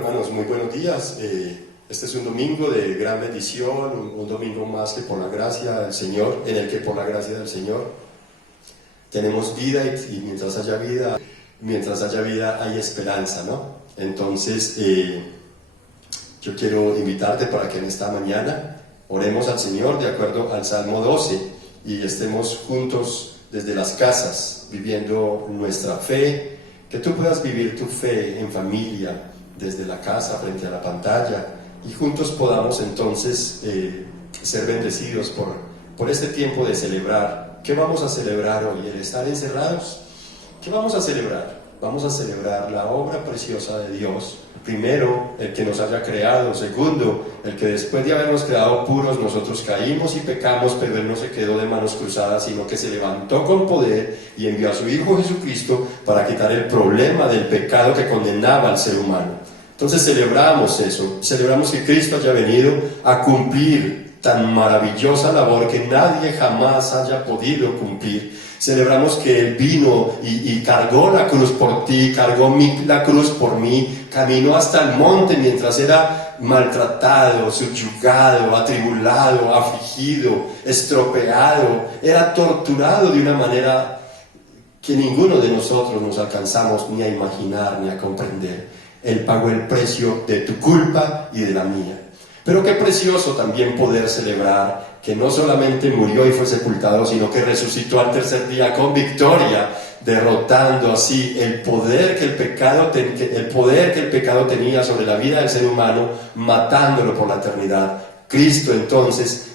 hermanos, muy buenos días. Este es un domingo de gran bendición, un domingo más que por la gracia del Señor, en el que por la gracia del Señor tenemos vida y mientras haya vida hay esperanza, ¿no? Entonces, yo quiero invitarte para que en esta mañana oremos al Señor de acuerdo al Salmo 12 y estemos juntos desde las casas viviendo nuestra fe, que tú puedas vivir tu fe en familia, desde la casa, frente a la pantalla, y juntos podamos entonces ser bendecidos por este tiempo de celebrar. ¿Qué vamos a celebrar hoy? ¿El estar encerrados? ¿Qué vamos a celebrar? Vamos a celebrar la obra preciosa de Dios. Primero, el que nos haya creado. Segundo, el que después de habernos creado puros, nosotros caímos y pecamos, pero Él no se quedó de manos cruzadas, sino que se levantó con poder y envió a su Hijo Jesucristo para quitar el problema del pecado que condenaba al ser humano. Entonces celebramos eso, celebramos que Cristo haya venido a cumplir tan maravillosa labor que nadie jamás haya podido cumplir. Celebramos que Él vino y cargó la cruz por ti, cargó la cruz por mí, caminó hasta el monte mientras era maltratado, subyugado, atribulado, afligido, estropeado, era torturado de una manera que ninguno de nosotros nos alcanzamos ni a imaginar ni a comprender. Él pagó el precio de tu culpa y de la mía. Pero qué precioso también poder celebrar que no solamente murió y fue sepultado, sino que resucitó al tercer día con victoria, derrotando así el poder que el pecado tenía sobre la vida del ser humano, matándolo por la eternidad. Cristo entonces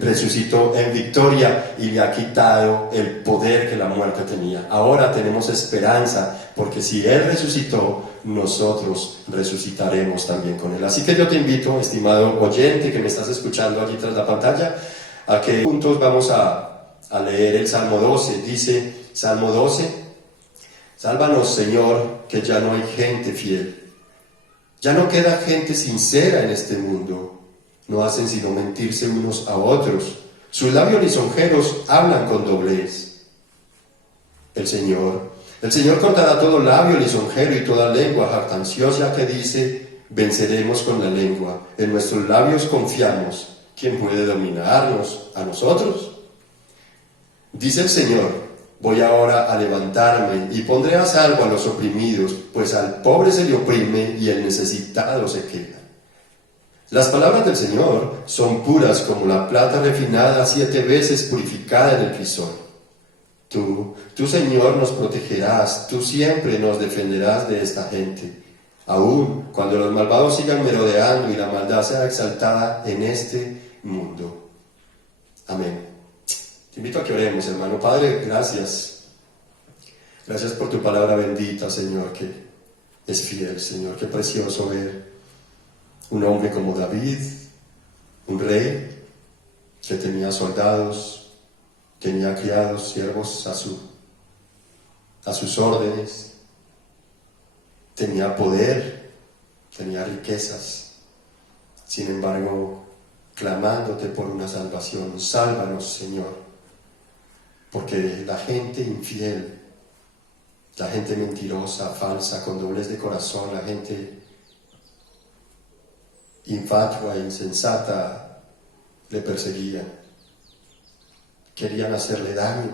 resucitó en victoria y le ha quitado el poder que la muerte tenía. Ahora tenemos esperanza, porque si Él resucitó, nosotros resucitaremos también con Él. Así que yo te invito, estimado oyente que me estás escuchando allí tras la pantalla, a que juntos vamos a leer el Salmo 12. Dice, Salmo 12, sálvanos, Señor, que ya no hay gente fiel. Ya no queda gente sincera en este mundo. No hacen sino mentirse unos a otros. Sus labios lisonjeros hablan con doblez. El Señor cortará todo labio lisonjero y toda lengua jactanciosa que dice, venceremos con la lengua. En nuestros labios confiamos. ¿Quién puede dominarnos? ¿A nosotros? Dice el Señor, voy ahora a levantarme y pondré a salvo a los oprimidos, pues al pobre se le oprime y el necesitado se queda. Las palabras del Señor son puras como la plata refinada 7 veces purificada en el crisol. Tú, Señor, nos protegerás, tú siempre nos defenderás de esta gente, aun cuando los malvados sigan merodeando y la maldad sea exaltada en este mundo. Amén. Te invito a que oremos, hermano. Padre, gracias. Gracias por tu palabra bendita, Señor, que es fiel, Señor. Qué precioso ver un hombre como David, un rey que tenía soldados, tenía criados, siervos a sus órdenes, tenía poder, tenía riquezas. Sin embargo, clamándote por una salvación, sálvanos, Señor, porque la gente infiel, la gente mentirosa, falsa, con doblez de corazón, la gente infatua, insensata, le perseguían, querían hacerle daño,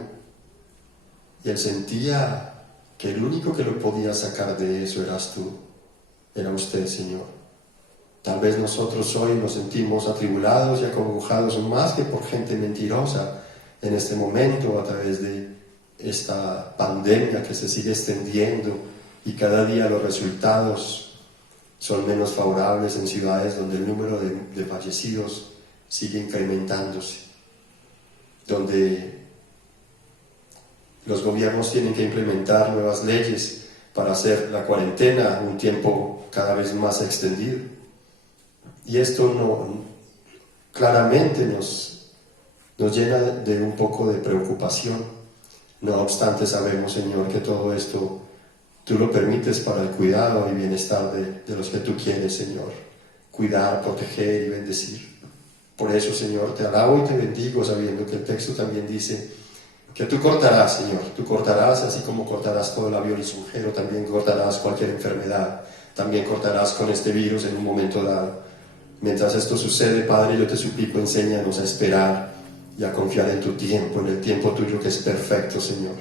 y él sentía que el único que lo podía sacar de eso eras tú, era usted, Señor. Tal vez nosotros hoy nos sentimos atribulados y acongojados más que por gente mentirosa en este momento, a través de esta pandemia que se sigue extendiendo, y cada día los resultados son menos favorables en ciudades donde el número de fallecidos sigue incrementándose, donde los gobiernos tienen que implementar nuevas leyes para hacer la cuarentena un tiempo cada vez más extendido. Y esto claramente nos llena de un poco de preocupación. No obstante, sabemos, Señor, que todo esto tú lo permites para el cuidado y bienestar de los que tú quieres, Señor. Cuidar, proteger y bendecir. Por eso, Señor, te alabo y te bendigo, sabiendo que el texto también dice que tú cortarás, Señor. Tú cortarás, así como cortarás todo labio lisonjero, también cortarás cualquier enfermedad, también cortarás con este virus en un momento dado. Mientras esto sucede, Padre, yo te suplico, enséñanos a esperar y a confiar en tu tiempo, en el tiempo tuyo que es perfecto, Señor.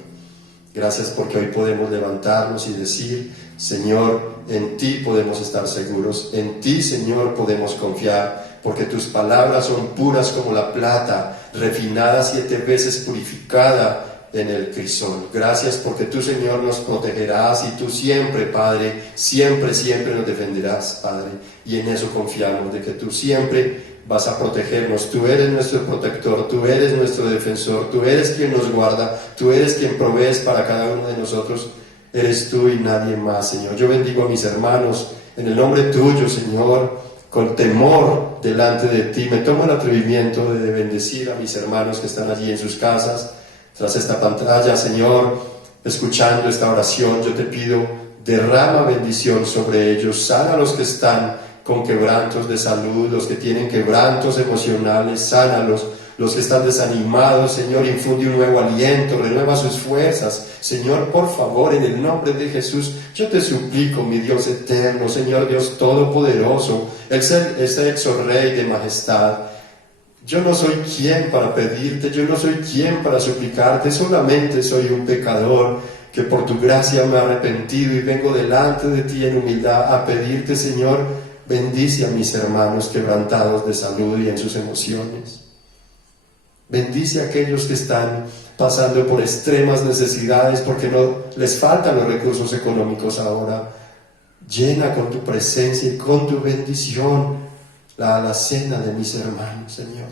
Gracias porque hoy podemos levantarnos y decir, Señor, en ti podemos estar seguros, en ti, Señor, podemos confiar, porque tus palabras son puras como la plata, refinada 7 veces, purificada en el crisol. Gracias porque tú, Señor, nos protegerás y tú siempre, Padre, siempre nos defenderás, Padre, y en eso confiamos, de que tú siempre vas a protegernos. Tú eres nuestro protector, tú eres nuestro defensor, tú eres quien nos guarda, tú eres quien provees para cada uno de nosotros. Eres tú y nadie más, Señor. Yo bendigo a mis hermanos en el nombre tuyo, Señor, con temor delante de ti. Me tomo el atrevimiento de bendecir a mis hermanos que están allí en sus casas, tras esta pantalla, Señor, escuchando esta oración. Yo te pido, derrama bendición sobre ellos, sana a los que están con quebrantos de salud, los que tienen quebrantos emocionales, sánalos. Los que están desanimados, Señor, infunde un nuevo aliento, renueva sus fuerzas. Señor, por favor, en el nombre de Jesús, yo te suplico, mi Dios eterno, Señor Dios todopoderoso, el sexo Rey de majestad. Yo no soy quien para pedirte, yo no soy quien para suplicarte, solamente soy un pecador que por tu gracia me ha arrepentido y vengo delante de ti en humildad a pedirte, Señor, bendice a mis hermanos quebrantados de salud y en sus emociones. Bendice a aquellos que están pasando por extremas necesidades porque no les faltan los recursos económicos ahora. Llena con tu presencia y con tu bendición la alacena de mis hermanos, Señor.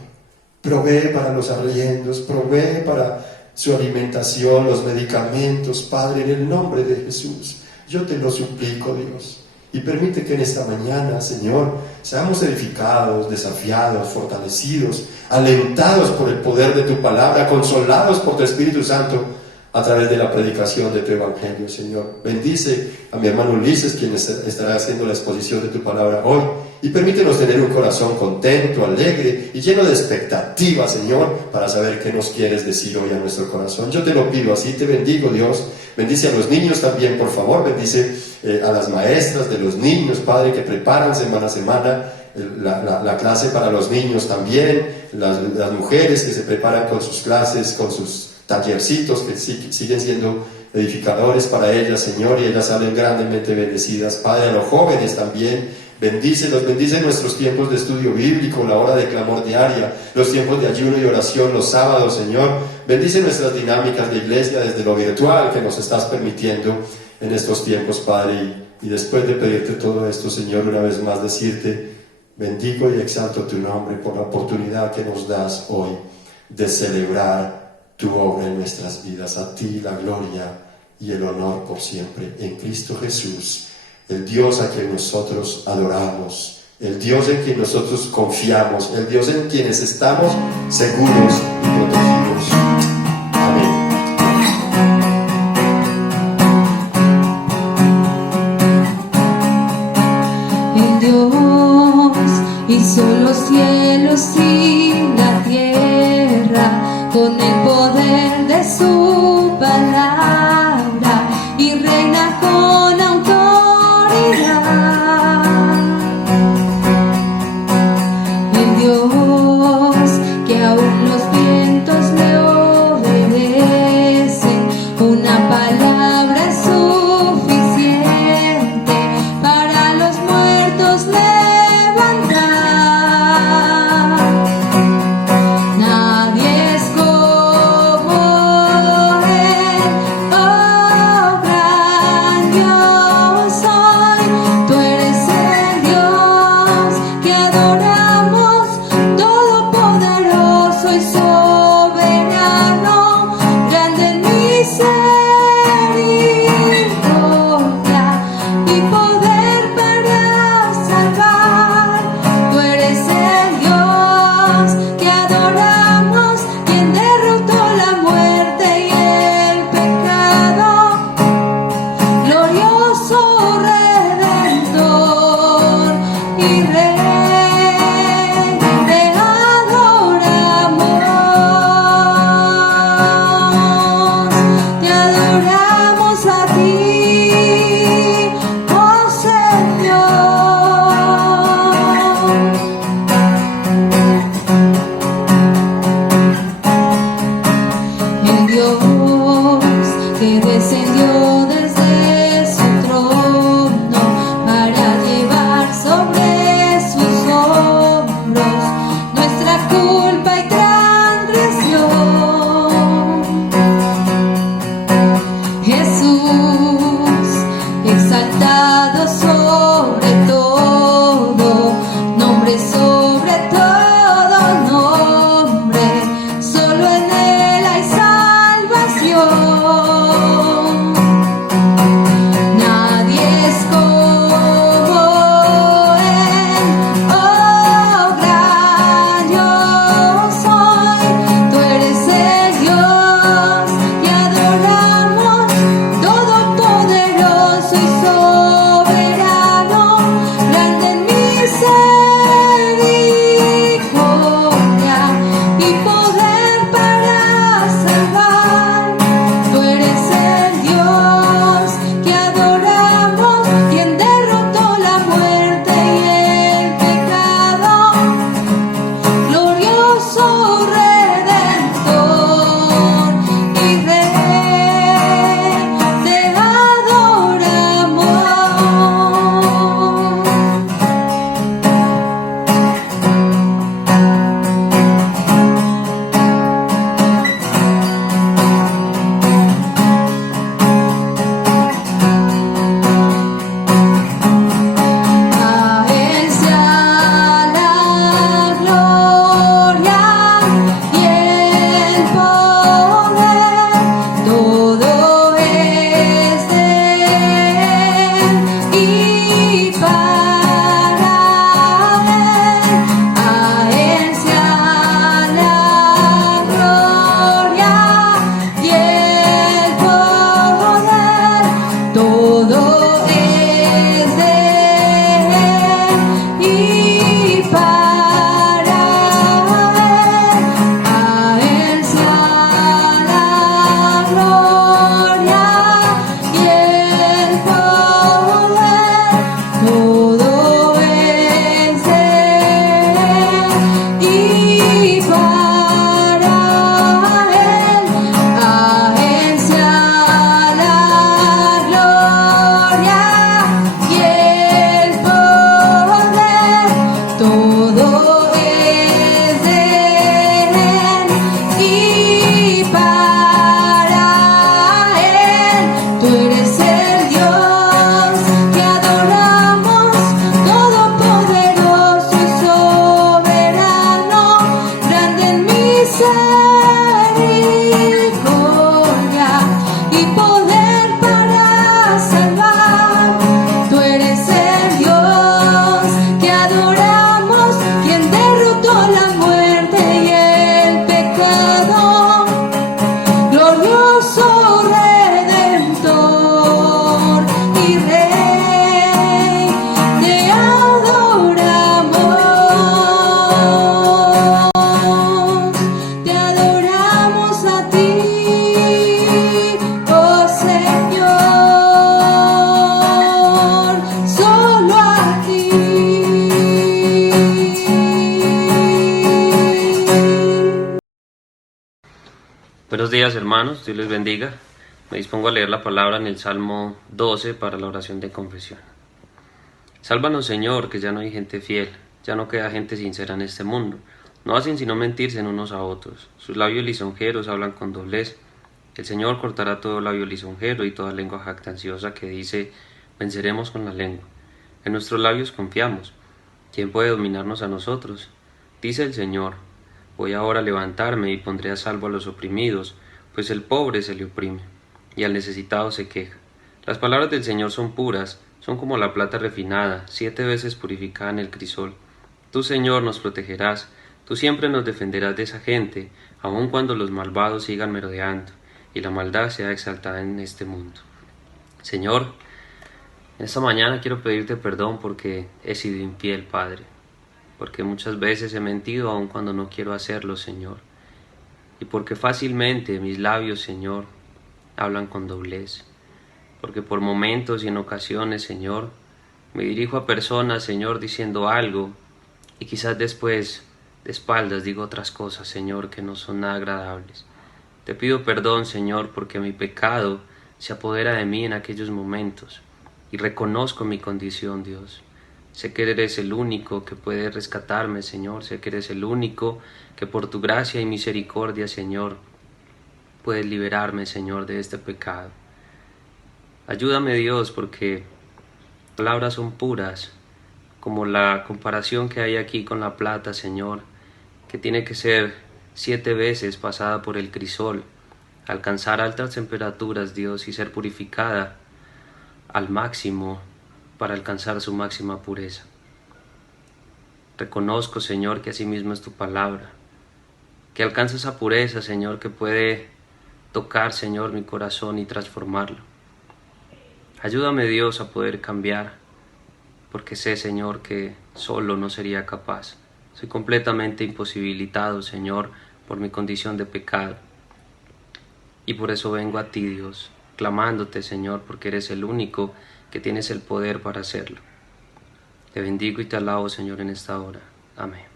Provee para los arriendos, provee para su alimentación, los medicamentos, Padre, en el nombre de Jesús. Yo te lo suplico, Dios. Y permite que en esta mañana, Señor, seamos edificados, desafiados, fortalecidos, alentados por el poder de tu palabra, consolados por tu Espíritu Santo a través de la predicación de tu Evangelio, Señor. Bendice a mi hermano Ulises, quien estará haciendo la exposición de tu palabra hoy, y permítenos tener un corazón contento, alegre y lleno de expectativa, Señor, para saber qué nos quieres decir hoy a nuestro corazón. Yo te lo pido así, te bendigo, Dios. Bendice a los niños también, por favor. Bendice a las maestras de los niños, Padre, que preparan semana a semana la clase para los niños también, las mujeres que se preparan con sus clases, con sus tallercitos que siguen siendo edificadores para ellas, Señor, y ellas salen grandemente bendecidas. Padre, a los jóvenes también, bendícelos, bendice nuestros tiempos de estudio bíblico, la hora de clamor diaria, los tiempos de ayuno y oración, los sábados, Señor. Bendice nuestras dinámicas de iglesia desde lo virtual que nos estás permitiendo en estos tiempos, Padre. Y después de pedirte todo esto, Señor, una vez más decirte, bendigo y exalto tu nombre por la oportunidad que nos das hoy de celebrar tu obra en nuestras vidas. A ti la gloria y el honor por siempre, en Cristo Jesús, el Dios a quien nosotros adoramos, el Dios en quien nosotros confiamos, el Dios en quienes estamos seguros y protegidos. Amén. El Dios hizo los cielos y la tierra con el poder de su palabra y reina con autoridad. El Dios que aún los pies y poder para salvar. Tú eres el Dios que adoramos, quien derrotó la muerte y el pecado. Glorioso Redentor y Rey, te adoramos a ti, oh Señor, solo a ti. Buenos días, hermanos, Dios les bendiga. Me dispongo a leer la palabra en el Salmo 12 para la oración de confesión. Sálvanos, Señor, que ya no hay gente fiel, ya no queda gente sincera en este mundo. No hacen sino mentirse en unos a otros. Sus labios lisonjeros hablan con doblez. El Señor cortará todo labio lisonjero y toda lengua jactanciosa que dice: venceremos con la lengua. En nuestros labios confiamos. ¿Quién puede dominarnos a nosotros? Dice el Señor: voy ahora a levantarme y pondré a salvo a los oprimidos, pues el pobre se le oprime, y al necesitado se queja. Las palabras del Señor son puras, son como la plata refinada, 7 veces purificada en el crisol. Tú, Señor, nos protegerás, tú siempre nos defenderás de esa gente, aun cuando los malvados sigan merodeando, y la maldad sea exaltada en este mundo. Señor, en esta mañana quiero pedirte perdón porque he sido infiel, Padre, porque muchas veces he mentido aun cuando no quiero hacerlo, Señor, y porque fácilmente mis labios, Señor, hablan con doblez, porque por momentos y en ocasiones, Señor, me dirijo a personas, Señor, diciendo algo, y quizás después, de espaldas, digo otras cosas, Señor, que no son nada agradables. Te pido perdón, Señor, porque mi pecado se apodera de mí en aquellos momentos, y reconozco mi condición, Dios. Sé que eres el único que puede rescatarme, Señor. Sé que eres el único que por tu gracia y misericordia, Señor, puedes liberarme, Señor, de este pecado. Ayúdame, Dios, porque las palabras son puras, como la comparación que hay aquí con la plata, Señor, que tiene que ser 7 veces pasada por el crisol, alcanzar altas temperaturas, Dios, y ser purificada al máximo para alcanzar su máxima pureza. Reconozco, Señor, que así mismo es tu palabra, que alcanza esa pureza, Señor, que puede tocar, Señor, mi corazón y transformarlo. Ayúdame, Dios, a poder cambiar, porque sé, Señor, que solo no sería capaz. Soy completamente imposibilitado, Señor, por mi condición de pecado. Y por eso vengo a ti, Dios, clamándote, Señor, porque eres el único que tienes el poder para hacerlo. Te bendigo y te alabo, Señor, en esta hora. Amén.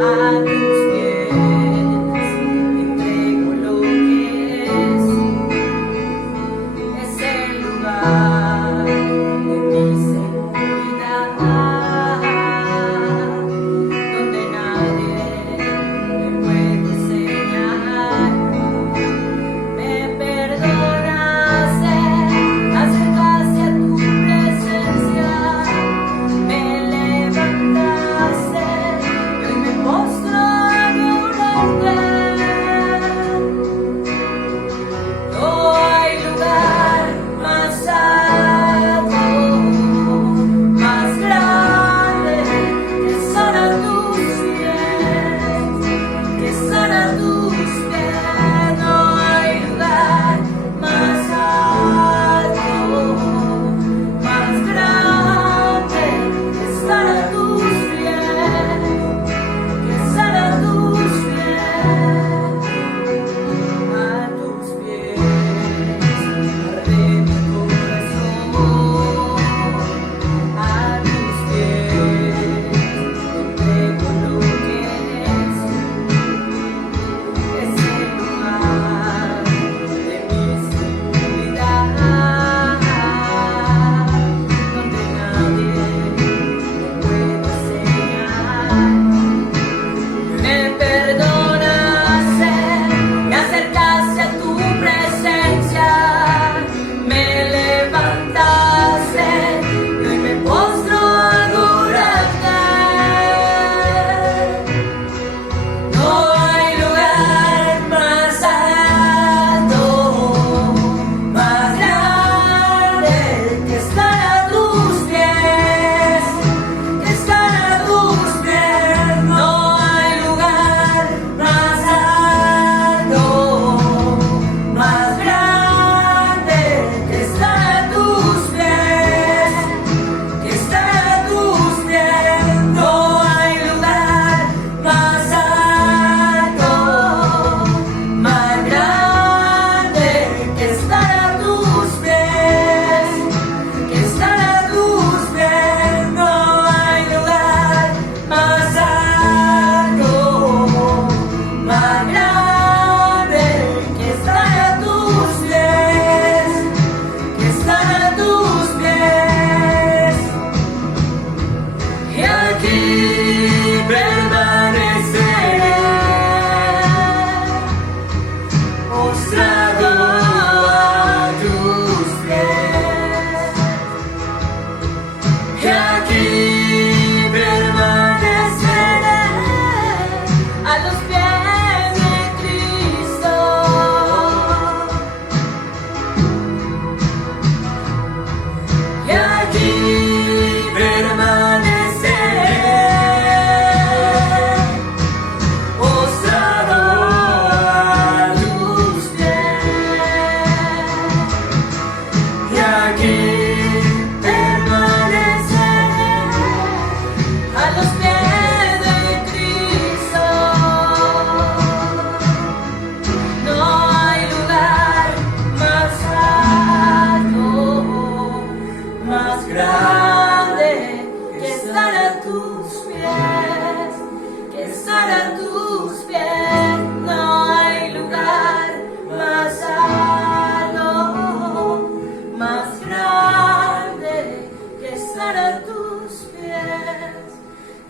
A tus pies entrego lo que es.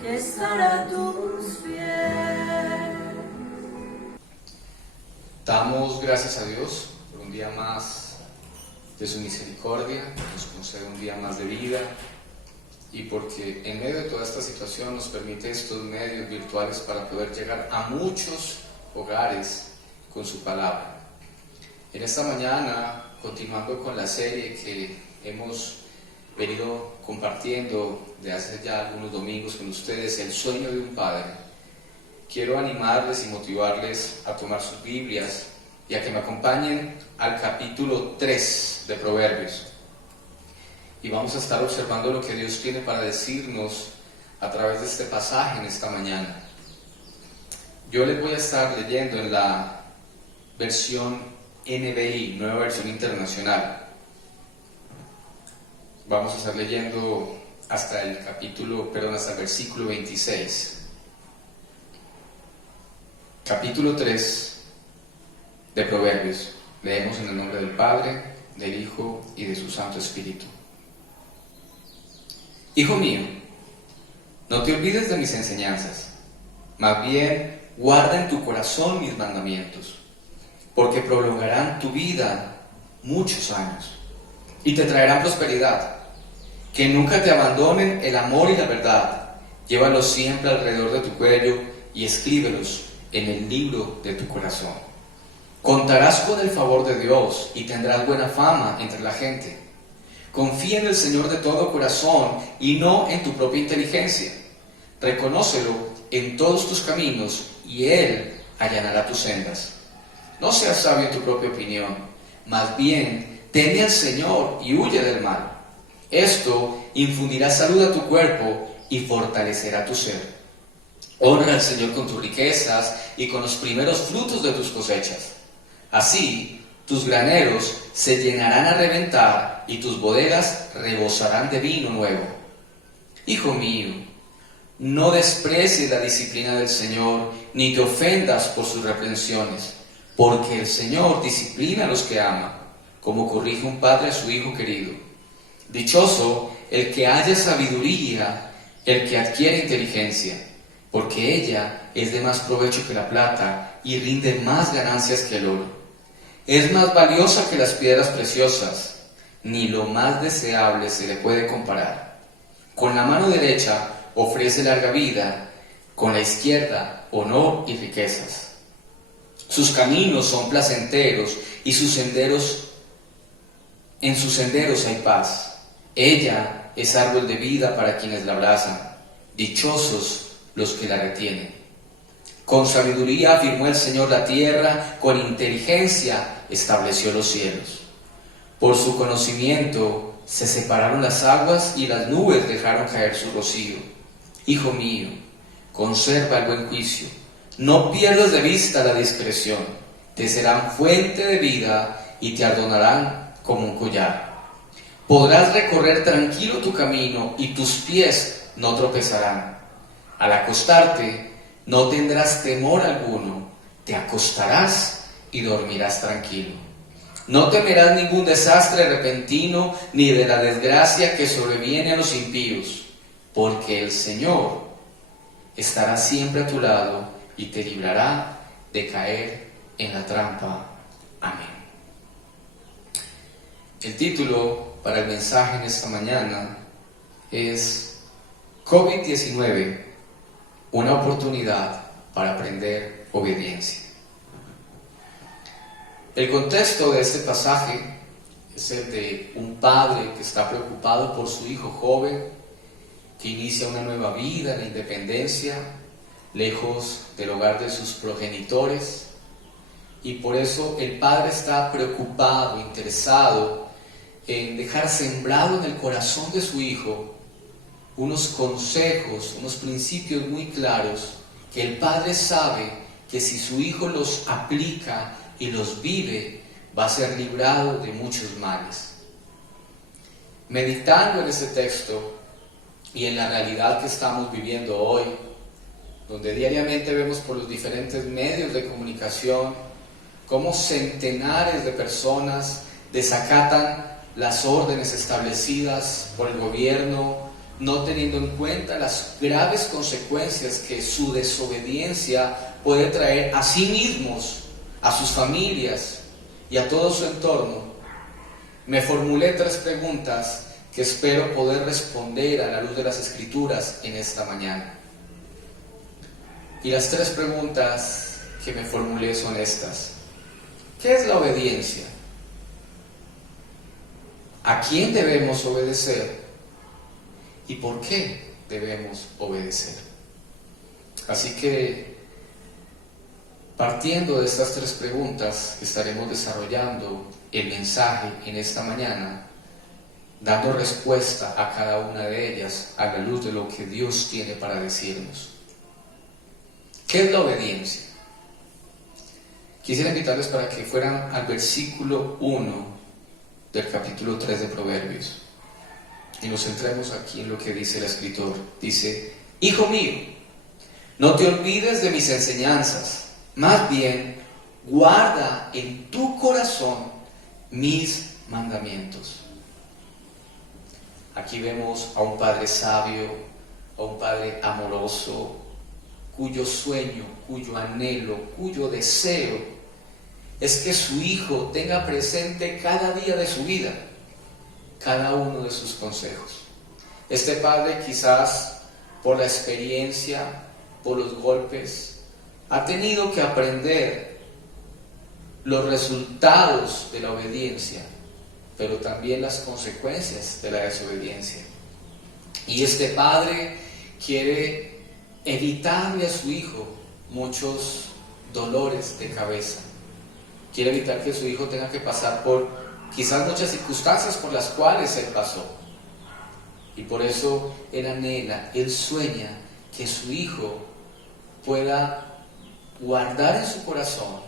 que estar a tus pies. Damos gracias a Dios por un día más de su misericordia, nos concede un día más de vida y porque en medio de toda esta situación nos permite estos medios virtuales para poder llegar a muchos hogares con su palabra. En esta mañana, continuando con la serie que hemos venido compartiendo de hace ya algunos domingos con ustedes, El sueño de un padre, quiero animarles y motivarles a tomar sus Biblias y a que me acompañen al capítulo 3 de Proverbios. Y vamos a estar observando lo que Dios tiene para decirnos a través de este pasaje en esta mañana. Yo les voy a estar leyendo en la versión NBI, Nueva Versión Internacional. Vamos a estar leyendo hasta el versículo 26. Capítulo 3 de Proverbios. Leemos en el nombre del Padre, del Hijo y de su Santo Espíritu. Hijo mío, no te olvides de mis enseñanzas, más bien guarda en tu corazón mis mandamientos, porque prolongarán tu vida muchos años y te traerán prosperidad. Que nunca te abandonen el amor y la verdad, llévalos siempre alrededor de tu cuello y escríbelos en el libro de tu corazón. Contarás con el favor de Dios y tendrás buena fama entre la gente. Confía en el Señor de todo corazón y no en tu propia inteligencia. Reconócelo en todos tus caminos y Él allanará tus sendas. No seas sabio en tu propia opinión, más bien teme al Señor y huye del mal. Esto infundirá salud a tu cuerpo y fortalecerá tu ser. Honra al Señor con tus riquezas y con los primeros frutos de tus cosechas. Así, tus graneros se llenarán a reventar y tus bodegas rebosarán de vino nuevo. Hijo mío, no desprecies la disciplina del Señor, ni te ofendas por sus reprensiones, porque el Señor disciplina a los que ama, como corrige un padre a su hijo querido. Dichoso el que haya sabiduría, el que adquiere inteligencia, porque ella es de más provecho que la plata y rinde más ganancias que el oro. Es más valiosa que las piedras preciosas, ni lo más deseable se le puede comparar. Con la mano derecha ofrece larga vida, con la izquierda honor y riquezas. Sus caminos son placenteros y en sus senderos hay paz. Ella es árbol de vida para quienes la abrazan. Dichosos los que la retienen. Con sabiduría afirmó el Señor la tierra, con inteligencia estableció los cielos. Por su conocimiento se separaron las aguas y las nubes dejaron caer su rocío. Hijo mío, conserva el buen juicio, no pierdas de vista la discreción, te serán fuente de vida y te adornarán como un collar. Podrás recorrer tranquilo tu camino y tus pies no tropezarán. Al acostarte no tendrás temor alguno, te acostarás y dormirás tranquilo. No temerás ningún desastre repentino ni de la desgracia que sobreviene a los impíos, porque el Señor estará siempre a tu lado y te librará de caer en la trampa. Amén. El título para el mensaje en esta mañana es COVID-19, una oportunidad para aprender obediencia. El contexto de este pasaje es el de un padre que está preocupado por su hijo joven, que inicia una nueva vida en la independencia, lejos del hogar de sus progenitores, y por eso el padre está preocupado, interesado en dejar sembrado en el corazón de su hijo unos consejos, unos principios muy claros que el padre sabe que si su hijo los aplica y los vive, va a ser librado de muchos males. Meditando en este texto y en la realidad que estamos viviendo hoy, donde diariamente vemos por los diferentes medios de comunicación cómo centenares de personas desacatan las órdenes establecidas por el gobierno no teniendo en cuenta las graves consecuencias que su desobediencia puede traer a sí mismos, a sus familias y a todo su entorno, me formulé 3 preguntas que espero poder responder a la luz de las Escrituras en esta mañana. Y las 3 preguntas que me formulé son estas. ¿Qué es la obediencia? ¿A quién debemos obedecer? ¿Y por qué debemos obedecer? Así que, partiendo de estas 3 preguntas, estaremos desarrollando el mensaje en esta mañana, dando respuesta a cada una de ellas a la luz de lo que Dios tiene para decirnos. ¿Qué es la obediencia? Quisiera invitarles para que fueran al versículo 1 del capítulo 3 de Proverbios y nos centremos aquí en lo que dice el escritor. Dice: Hijo mío, no te olvides de mis enseñanzas, más bien guarda en tu corazón mis mandamientos. Aquí vemos a un padre sabio, a un padre amoroso, cuyo sueño, cuyo anhelo, cuyo deseo es que su hijo tenga presente cada día de su vida, cada uno de sus consejos. Este padre, quizás por la experiencia, por los golpes, ha tenido que aprender los resultados de la obediencia, pero también las consecuencias de la desobediencia. Y este padre quiere evitarle a su hijo muchos dolores de cabeza. Quiere evitar que su hijo tenga que pasar por quizás muchas circunstancias por las cuales él pasó. Y por eso él anhela, él sueña que su hijo pueda guardar en su corazón,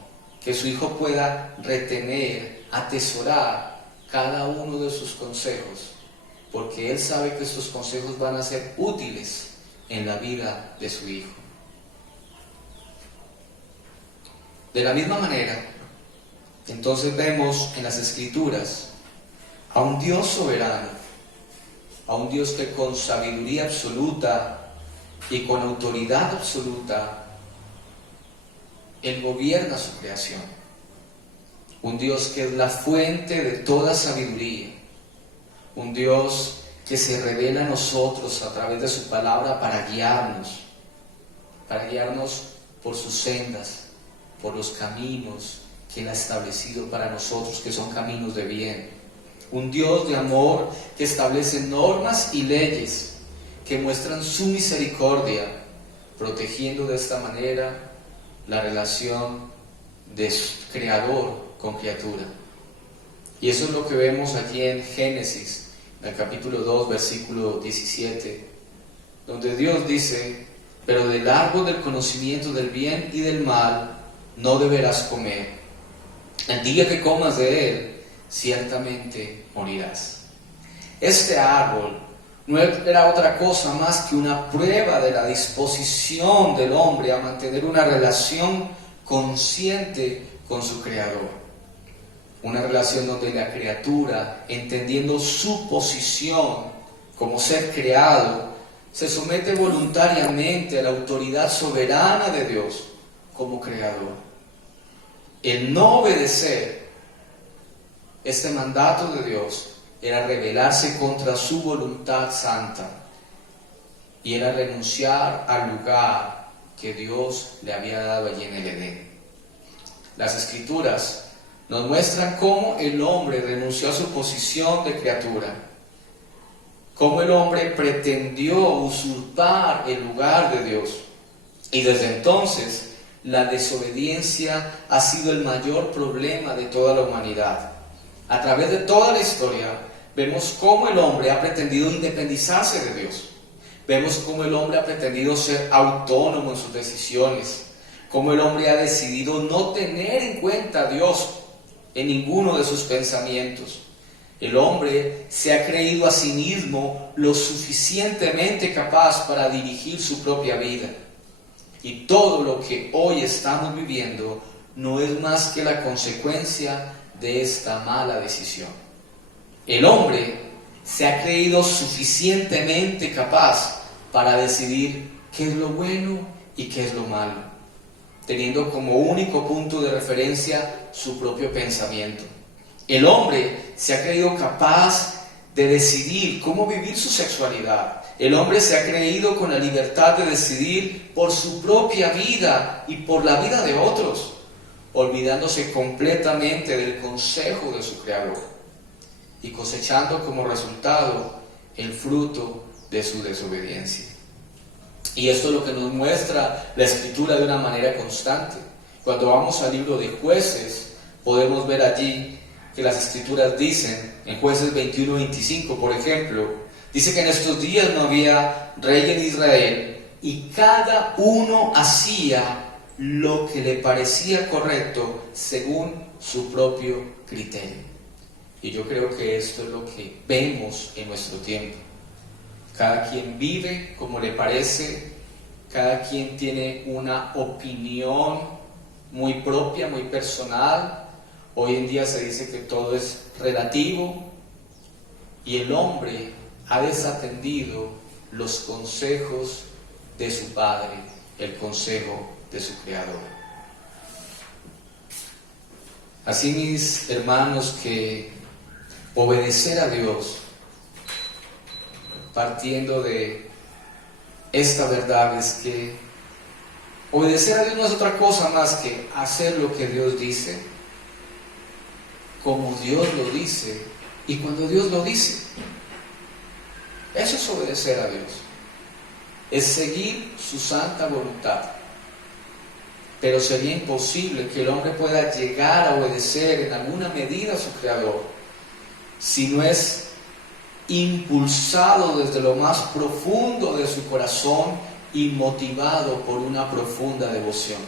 que su hijo pueda retener, atesorar cada uno de sus consejos, porque él sabe que estos consejos van a ser útiles en la vida de su hijo. De la misma manera, entonces vemos en las Escrituras a un Dios soberano, a un Dios que con sabiduría absoluta y con autoridad absoluta, Él gobierna su creación. Un Dios que es la fuente de toda sabiduría, un Dios que se revela a nosotros a través de su palabra para guiarnos por sus sendas, por los caminos que Él ha establecido para nosotros, que son caminos de bien. Un Dios de amor que establece normas y leyes que muestran su misericordia, protegiendo de esta manera la relación de creador con criatura. Y eso es lo que vemos allí en Génesis, en el capítulo 2, versículo 17, donde Dios dice: pero del árbol del conocimiento del bien y del mal no deberás comer. El día que comas de él, ciertamente morirás. Este árbol no era otra cosa más que una prueba de la disposición del hombre a mantener una relación consciente con su Creador. Una relación donde la criatura, entendiendo su posición como ser creado, se somete voluntariamente a la autoridad soberana de Dios como creador. El no obedecer este mandato de Dios era rebelarse contra su voluntad santa y era renunciar al lugar que Dios le había dado allí en el Edén. Las Escrituras nos muestran cómo el hombre renunció a su posición de criatura, cómo el hombre pretendió usurpar el lugar de Dios, y desde entonces la desobediencia ha sido el mayor problema de toda la humanidad. A través de toda la historia vemos cómo el hombre ha pretendido independizarse de Dios. Vemos cómo el hombre ha pretendido ser autónomo en sus decisiones, cómo el hombre ha decidido no tener en cuenta a Dios en ninguno de sus pensamientos. El hombre se ha creído a sí mismo lo suficientemente capaz para dirigir su propia vida. Y todo lo que hoy estamos viviendo no es más que la consecuencia de esta mala decisión. El hombre se ha creído suficientemente capaz para decidir qué es lo bueno y qué es lo malo, teniendo como único punto de referencia su propio pensamiento. El hombre se ha creído capaz de decidir cómo vivir su sexualidad. El hombre se ha creído con la libertad de decidir por su propia vida y por la vida de otros, olvidándose completamente del consejo de su Creador y cosechando como resultado el fruto de su desobediencia. Y esto es lo que nos muestra la Escritura de una manera constante. Cuando vamos al libro de Jueces, podemos ver allí que las Escrituras dicen, en Jueces 21-25, por ejemplo, dice que en estos días no había rey en Israel y cada uno hacía lo que le parecía correcto según su propio criterio. Y yo creo que esto es lo que vemos en nuestro tiempo. Cada quien vive como le parece, cada quien tiene una opinión muy propia, muy personal. Hoy en día se dice que todo es relativo y el hombre ha desatendido los consejos de su Padre, el consejo de su Creador. Así, mis hermanos, que obedecer a Dios, partiendo de esta verdad, es que obedecer a Dios no es otra cosa más que hacer lo que Dios dice, como Dios lo dice y cuando Dios lo dice. Eso es obedecer a Dios, es seguir su santa voluntad. Pero sería imposible que el hombre pueda llegar a obedecer en alguna medida a su Creador si no es impulsado desde lo más profundo de su corazón y motivado por una profunda devoción.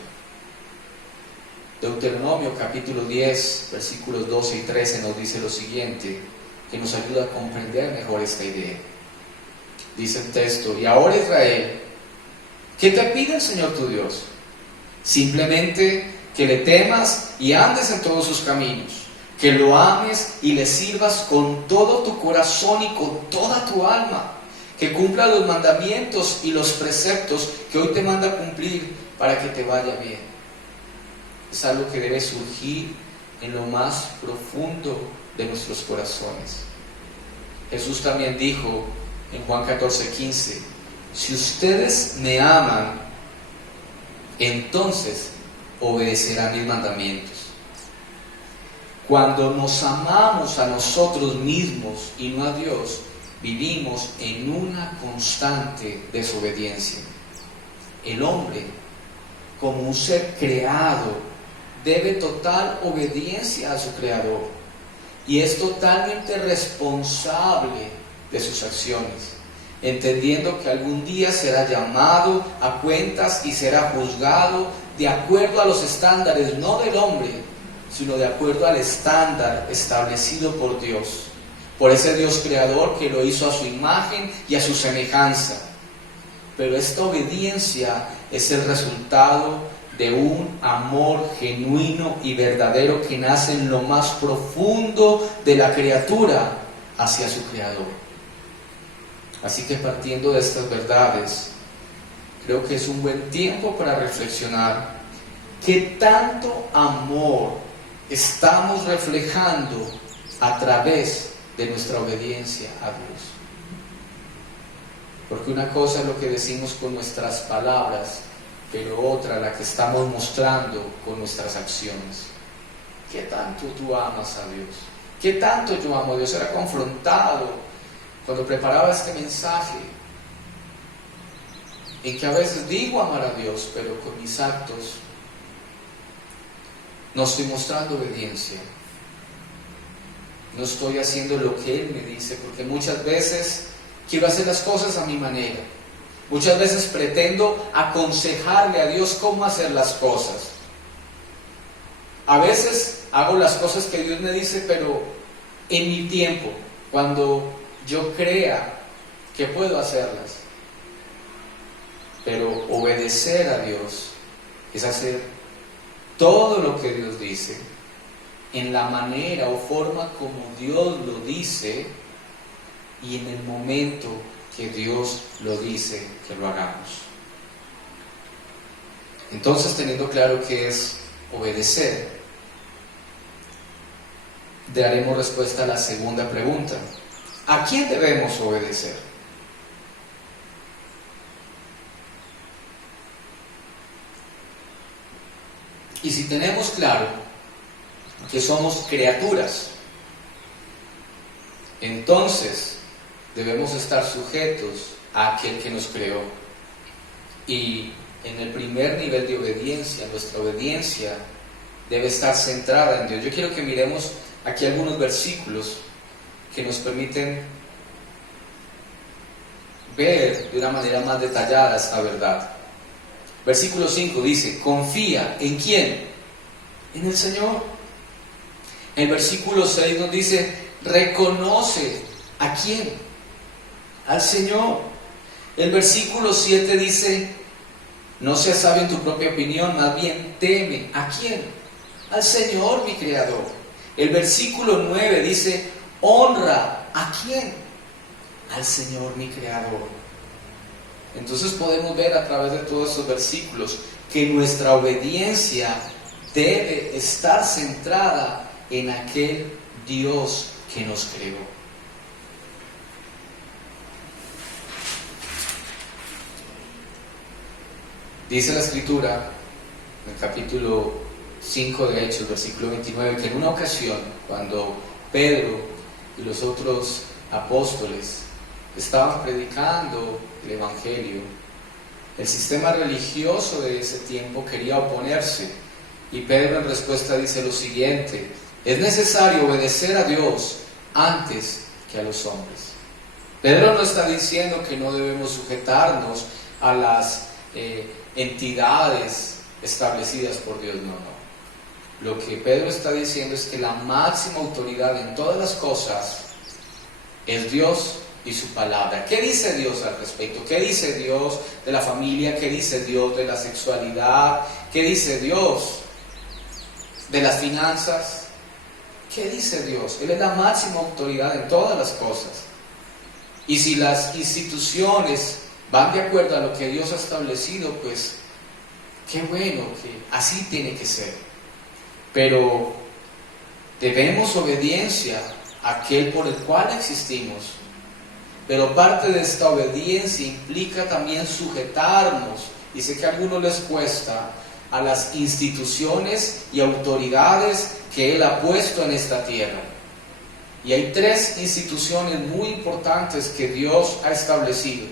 Deuteronomio capítulo 10, versículos 12 y 13 nos dice lo siguiente, que nos ayuda a comprender mejor esta idea. Dice el texto: y ahora, Israel, ¿qué te pide el Señor tu Dios? Simplemente que le temas y andes en todos sus caminos, que lo ames y le sirvas con todo tu corazón y con toda tu alma, que cumpla los mandamientos y los preceptos que hoy te manda cumplir para que te vaya bien. Es algo que debe surgir en lo más profundo de nuestros corazones. Jesús también dijo en Juan 14:15, si ustedes me aman, entonces obedecerán mis mandamientos. Cuando nos amamos a nosotros mismos y no a Dios, vivimos en una constante desobediencia. El hombre, como un ser creado, debe total obediencia a su Creador y es totalmente responsable de sus acciones, entendiendo que algún día será llamado a cuentas y será juzgado de acuerdo a los estándares, no del hombre, sino de acuerdo al estándar establecido por Dios, por ese Dios creador que lo hizo a su imagen y a su semejanza. Pero esta obediencia es el resultado de un amor genuino y verdadero que nace en lo más profundo de la criatura hacia su Creador. Así que partiendo de estas verdades, creo que es un buen tiempo para reflexionar qué tanto amor estamos reflejando a través de nuestra obediencia a Dios. Porque una cosa es lo que decimos con nuestras palabras, pero otra la que estamos mostrando con nuestras acciones. ¿Qué tanto tú amas a Dios? ¿Qué tanto yo amo a Dios? Era confrontado cuando preparaba este mensaje, en que a veces digo amar a Dios, pero con mis actos no estoy mostrando obediencia. No estoy haciendo lo que Él me dice, porque muchas veces quiero hacer las cosas a mi manera. Muchas veces pretendo aconsejarle a Dios cómo hacer las cosas. A veces hago las cosas que Dios me dice, pero en mi tiempo, cuando yo crea que puedo hacerlas. Pero obedecer a Dios es hacer todo lo que Dios dice, en la manera o forma como Dios lo dice, y en el momento que Dios lo dice que lo hagamos. Entonces, teniendo claro qué es obedecer, daremos respuesta a la segunda pregunta. ¿A quién debemos obedecer? Y si tenemos claro que somos criaturas, entonces debemos estar sujetos a aquel que nos creó. Y en el primer nivel de obediencia, nuestra obediencia debe estar centrada en Dios. Yo quiero que miremos aquí algunos versículos que nos permiten ver de una manera más detallada esta verdad. Versículo 5 dice, confía, ¿en quién? En el Señor. El versículo 6 nos dice, reconoce, ¿a quién? Al Señor. El versículo 7 dice, no seas sabio en tu propia opinión, más bien teme, ¿a quién? Al Señor, mi Creador. El versículo 9 dice, honra, ¿a quién? Al Señor, mi Creador. Entonces podemos ver a través de todos estos versículos que nuestra obediencia debe estar centrada en aquel Dios que nos creó. Dice la Escritura, en el capítulo 5 de Hechos, versículo 29, que en una ocasión, cuando Pedro y los otros apóstoles estaban predicando el Evangelio, el sistema religioso de ese tiempo quería oponerse, y Pedro en respuesta dice lo siguiente: es necesario obedecer a Dios antes que a los hombres. Pedro no está diciendo que no debemos sujetarnos a las entidades establecidas por Dios, no. Lo que Pedro está diciendo es que la máxima autoridad en todas las cosas es Dios y su palabra. ¿Qué dice Dios al respecto? ¿Qué dice Dios de la familia? ¿Qué dice Dios de la sexualidad? ¿Qué dice Dios de las finanzas? ¿Qué dice Dios? Él es la máxima autoridad en todas las cosas. Y si las instituciones van de acuerdo a lo que Dios ha establecido, pues qué bueno, que así tiene que ser. Pero debemos obediencia a aquel por el cual existimos. Pero parte de esta obediencia implica también sujetarnos, y sé que a algunos les cuesta, a las instituciones y autoridades que Él ha puesto en esta tierra. Y hay 3 instituciones muy importantes que Dios ha establecido.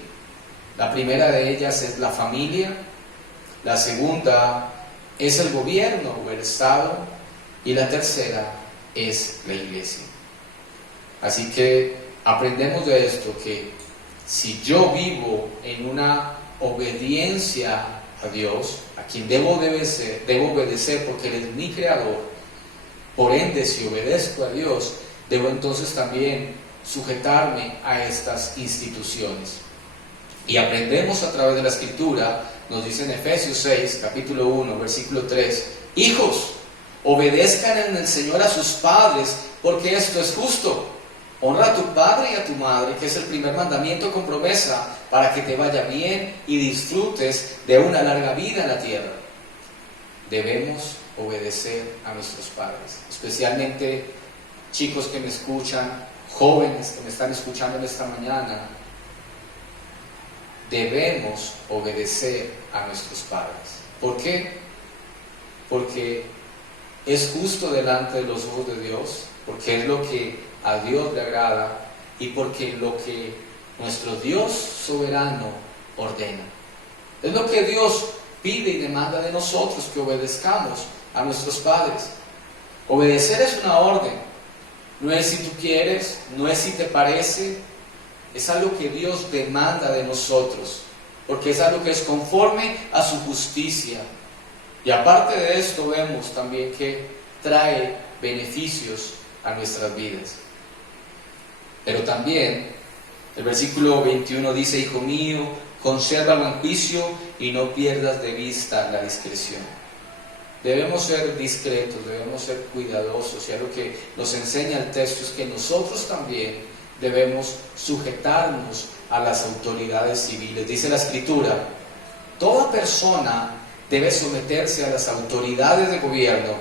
La primera de ellas es la familia, la segunda es el gobierno o el Estado, y la tercera es la iglesia. Así que aprendemos de esto que si yo vivo en una obediencia a Dios, a quien debo obedecer porque Él es mi creador, por ende si obedezco a Dios, debo entonces también sujetarme a estas instituciones. Y aprendemos a través de la Escritura, nos dice en Efesios 6, capítulo 1, versículo 3, hijos, obedezcan en el Señor a sus padres, porque esto es justo. Honra a tu padre y a tu madre, que es el primer mandamiento con promesa, para que te vaya bien y disfrutes de una larga vida en la tierra. Debemos obedecer a nuestros padres, especialmente chicos que me escuchan, jóvenes que me están escuchando en esta mañana. Debemos obedecer a nuestros padres. ¿Por qué? Porque es justo delante de los ojos de Dios, porque es lo que a Dios le agrada y porque lo que nuestro Dios soberano ordena. Es lo que Dios pide y demanda de nosotros, que obedezcamos a nuestros padres. Obedecer es una orden, no es si tú quieres, no es si te parece, es algo que Dios demanda de nosotros, porque es algo que es conforme a su justicia. Y aparte de esto vemos también que trae beneficios a nuestras vidas. Pero también el versículo 21 dice: hijo mío, conserva el buen juicio y no pierdas de vista la discreción. Debemos ser discretos, debemos ser cuidadosos, y algo que nos enseña el texto es que nosotros también debemos sujetarnos a las autoridades civiles. Dice la Escritura, toda persona debe someterse a las autoridades de gobierno,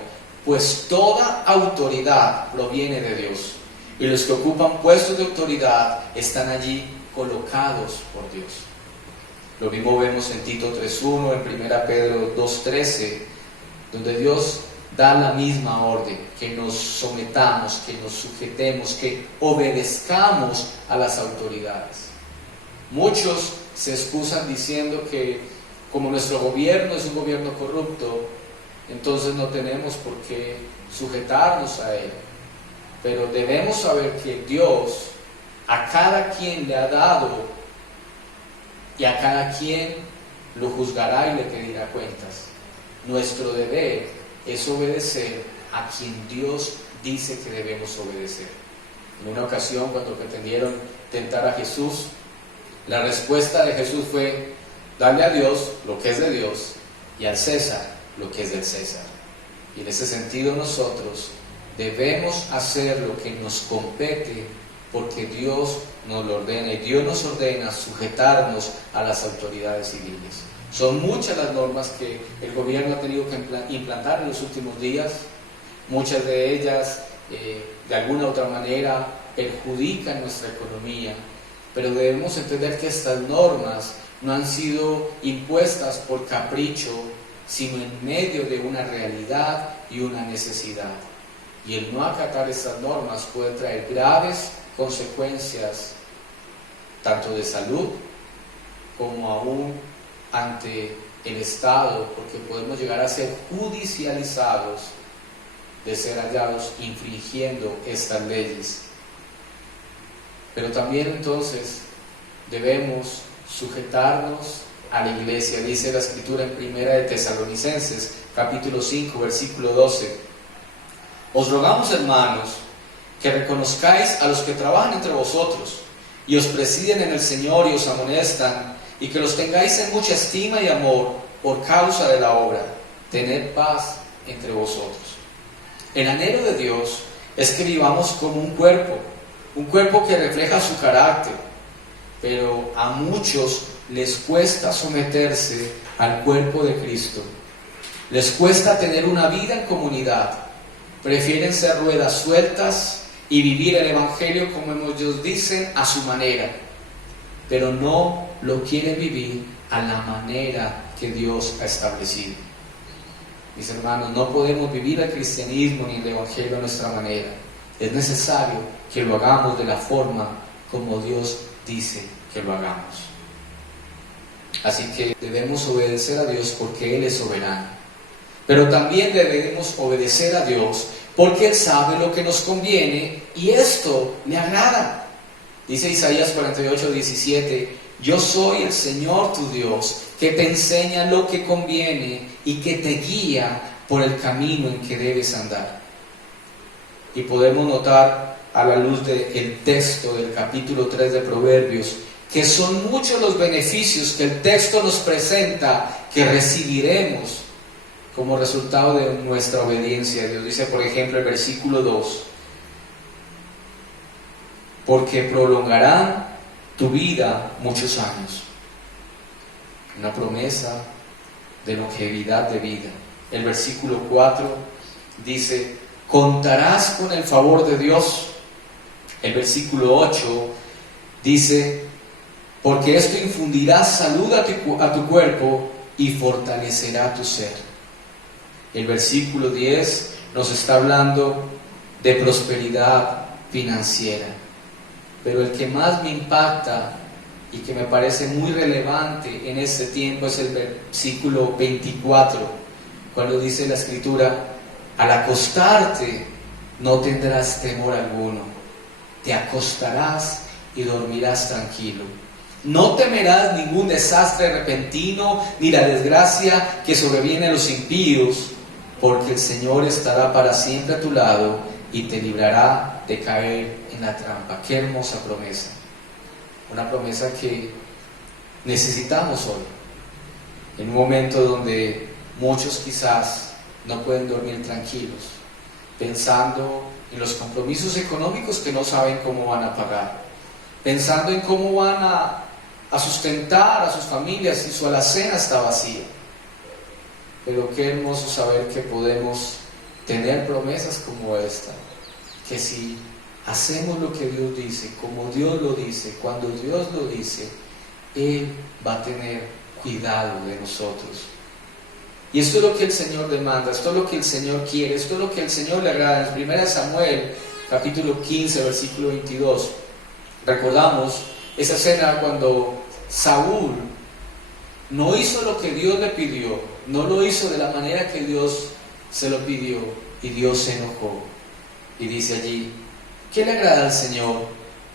pues toda autoridad proviene de Dios. Y los que ocupan puestos de autoridad están allí colocados por Dios. Lo mismo vemos en Tito 3.1, en 1 Pedro 2.13, donde Dios da la misma orden, que nos sometamos, que nos sujetemos, que obedezcamos a las autoridades. Muchos se excusan diciendo que como nuestro gobierno es un gobierno corrupto, entonces no tenemos por qué sujetarnos a él. Pero debemos saber que Dios a cada quien le ha dado y a cada quien lo juzgará y le pedirá cuentas. Nuestro deber es obedecer a quien Dios dice que debemos obedecer. En una ocasión, cuando pretendieron tentar a Jesús, la respuesta de Jesús fue: darle a Dios lo que es de Dios y al César lo que es del César. Y en ese sentido nosotros debemos hacer lo que nos compete, porque Dios nos lo ordena, y Dios nos ordena sujetarnos a las autoridades civiles. Son muchas las normas que el gobierno ha tenido que implantar en los últimos días. Muchas de ellas, de alguna u otra manera, perjudican nuestra economía. Pero debemos entender que estas normas no han sido impuestas por capricho, sino en medio de una realidad y una necesidad. Y el no acatar estas normas puede traer graves consecuencias, tanto de salud como aún ante el Estado, porque podemos llegar a ser judicializados de ser hallados infringiendo estas leyes. Pero también entonces debemos sujetarnos a la iglesia. Dice la Escritura en 1 de Tesalonicenses, capítulo 5, versículo 12: os rogamos, hermanos, que reconozcáis a los que trabajan entre vosotros y os presiden en el Señor y os amonestan, y que los tengáis en mucha estima y amor por causa de la obra. Tened paz entre vosotros. El anhelo de Dios es que vivamos como un cuerpo que refleja su carácter, pero a muchos les cuesta someterse al cuerpo de Cristo. Les cuesta tener una vida en comunidad. Prefieren ser ruedas sueltas y vivir el Evangelio, como ellos dicen, a su manera, pero no lo quieren vivir a la manera que Dios ha establecido. Mis hermanos, no podemos vivir el cristianismo ni el Evangelio a nuestra manera. Es necesario que lo hagamos de la forma como Dios dice que lo hagamos. Así que debemos obedecer a Dios porque Él es soberano. Pero también debemos obedecer a Dios porque Él sabe lo que nos conviene y esto le agrada. Dice Isaías 48:17: yo soy el Señor tu Dios, que te enseña lo que conviene y que te guía por el camino en que debes andar. Y podemos notar a la luz del texto del capítulo 3 de Proverbios que son muchos los beneficios que el texto nos presenta que recibiremos como resultado de nuestra obediencia a Dios. Dice, por ejemplo, el versículo 2: porque prolongarán tu vida muchos años. Una promesa de longevidad de vida. El versículo 4 dice: contarás con el favor de Dios. El versículo 8 dice: porque esto infundirá salud a tu cuerpo y fortalecerá tu ser. El versículo 10 nos está hablando de prosperidad financiera. Pero el que más me impacta y que me parece muy relevante en este tiempo es el versículo 24, cuando dice la Escritura: al acostarte no tendrás temor alguno, te acostarás y dormirás tranquilo. No temerás ningún desastre repentino, ni la desgracia que sobreviene a los impíos, porque el Señor estará para siempre a tu lado y te librará de caer en la trampa. Qué hermosa promesa. Una promesa que necesitamos hoy, en un momento donde muchos quizás no pueden dormir tranquilos, pensando en los compromisos económicos que no saben cómo van a pagar, pensando en cómo van a sustentar a sus familias y su alacena está vacía. Pero qué hermoso saber que podemos tener promesas como esta, que si hacemos lo que Dios dice, como Dios lo dice, cuando Dios lo dice, Él va a tener cuidado de nosotros. Y esto es lo que el Señor demanda, esto es lo que el Señor quiere, esto es lo que el Señor le agrada. En 1 Samuel, capítulo 15, versículo 22, recordamos esa escena cuando Saúl no hizo lo que Dios le pidió, no lo hizo de la manera que Dios se lo pidió, y Dios se enojó. Y dice allí, ¿qué le agrada al Señor?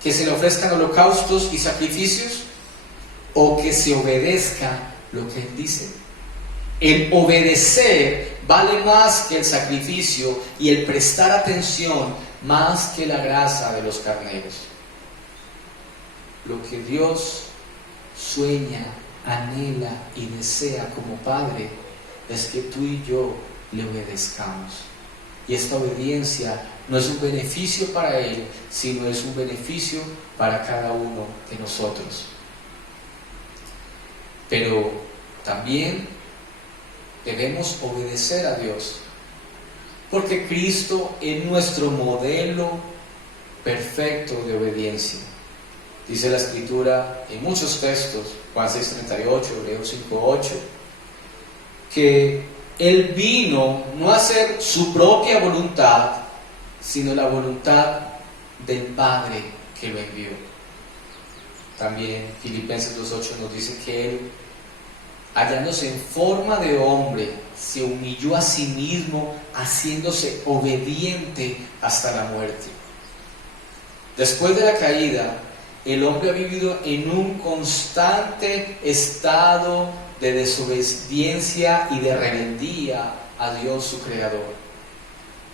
¿Que se le ofrezcan holocaustos y sacrificios? ¿O que se obedezca lo que Él dice? El obedecer vale más que el sacrificio, y el prestar atención más que la grasa de los carneros. Lo que Dios sueña, anhela y desea como Padre es que tú y yo le obedezcamos. Y esta obediencia no es un beneficio para Él, sino es un beneficio para cada uno de nosotros. Pero también debemos obedecer a Dios, porque Cristo es nuestro modelo perfecto de obediencia. Dice la Escritura en muchos textos, Juan 6:38, Hebreos 5:8, que Él vino no a hacer su propia voluntad, sino la voluntad del Padre que lo envió. También Filipenses 2:8 nos dice que Él, hallándose en forma de hombre, se humilló a sí mismo, haciéndose obediente hasta la muerte. Después de la caída, el hombre ha vivido en un constante estado de desobediencia y de rebeldía a Dios su Creador.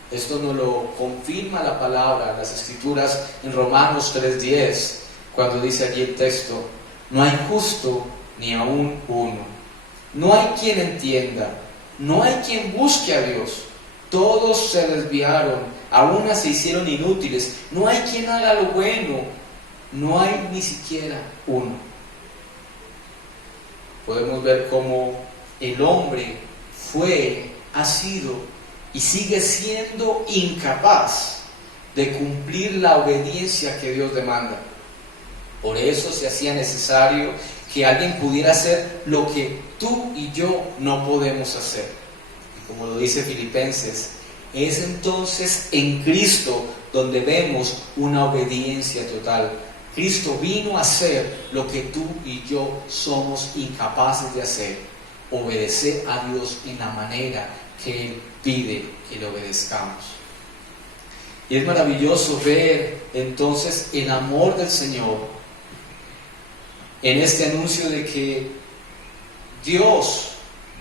Esto nos lo confirma la palabra, las Escrituras, en Romanos 3:10, cuando dice allí el texto, no hay justo ni aún uno, no hay quien entienda, no hay quien busque a Dios, todos se desviaron, a una se hicieron inútiles, no hay quien haga lo bueno, no hay ni siquiera uno. Podemos ver cómo el hombre fue, ha sido y sigue siendo incapaz de cumplir la obediencia que Dios demanda. Por eso se hacía necesario que alguien pudiera hacer lo que tú y yo no podemos hacer. Y como lo dice Filipenses, es entonces en Cristo donde vemos una obediencia total. Cristo vino a hacer lo que tú y yo somos incapaces de hacer, obedecer a Dios en la manera que Él pide que le obedezcamos. Y es maravilloso ver entonces el amor del Señor en este anuncio de que Dios,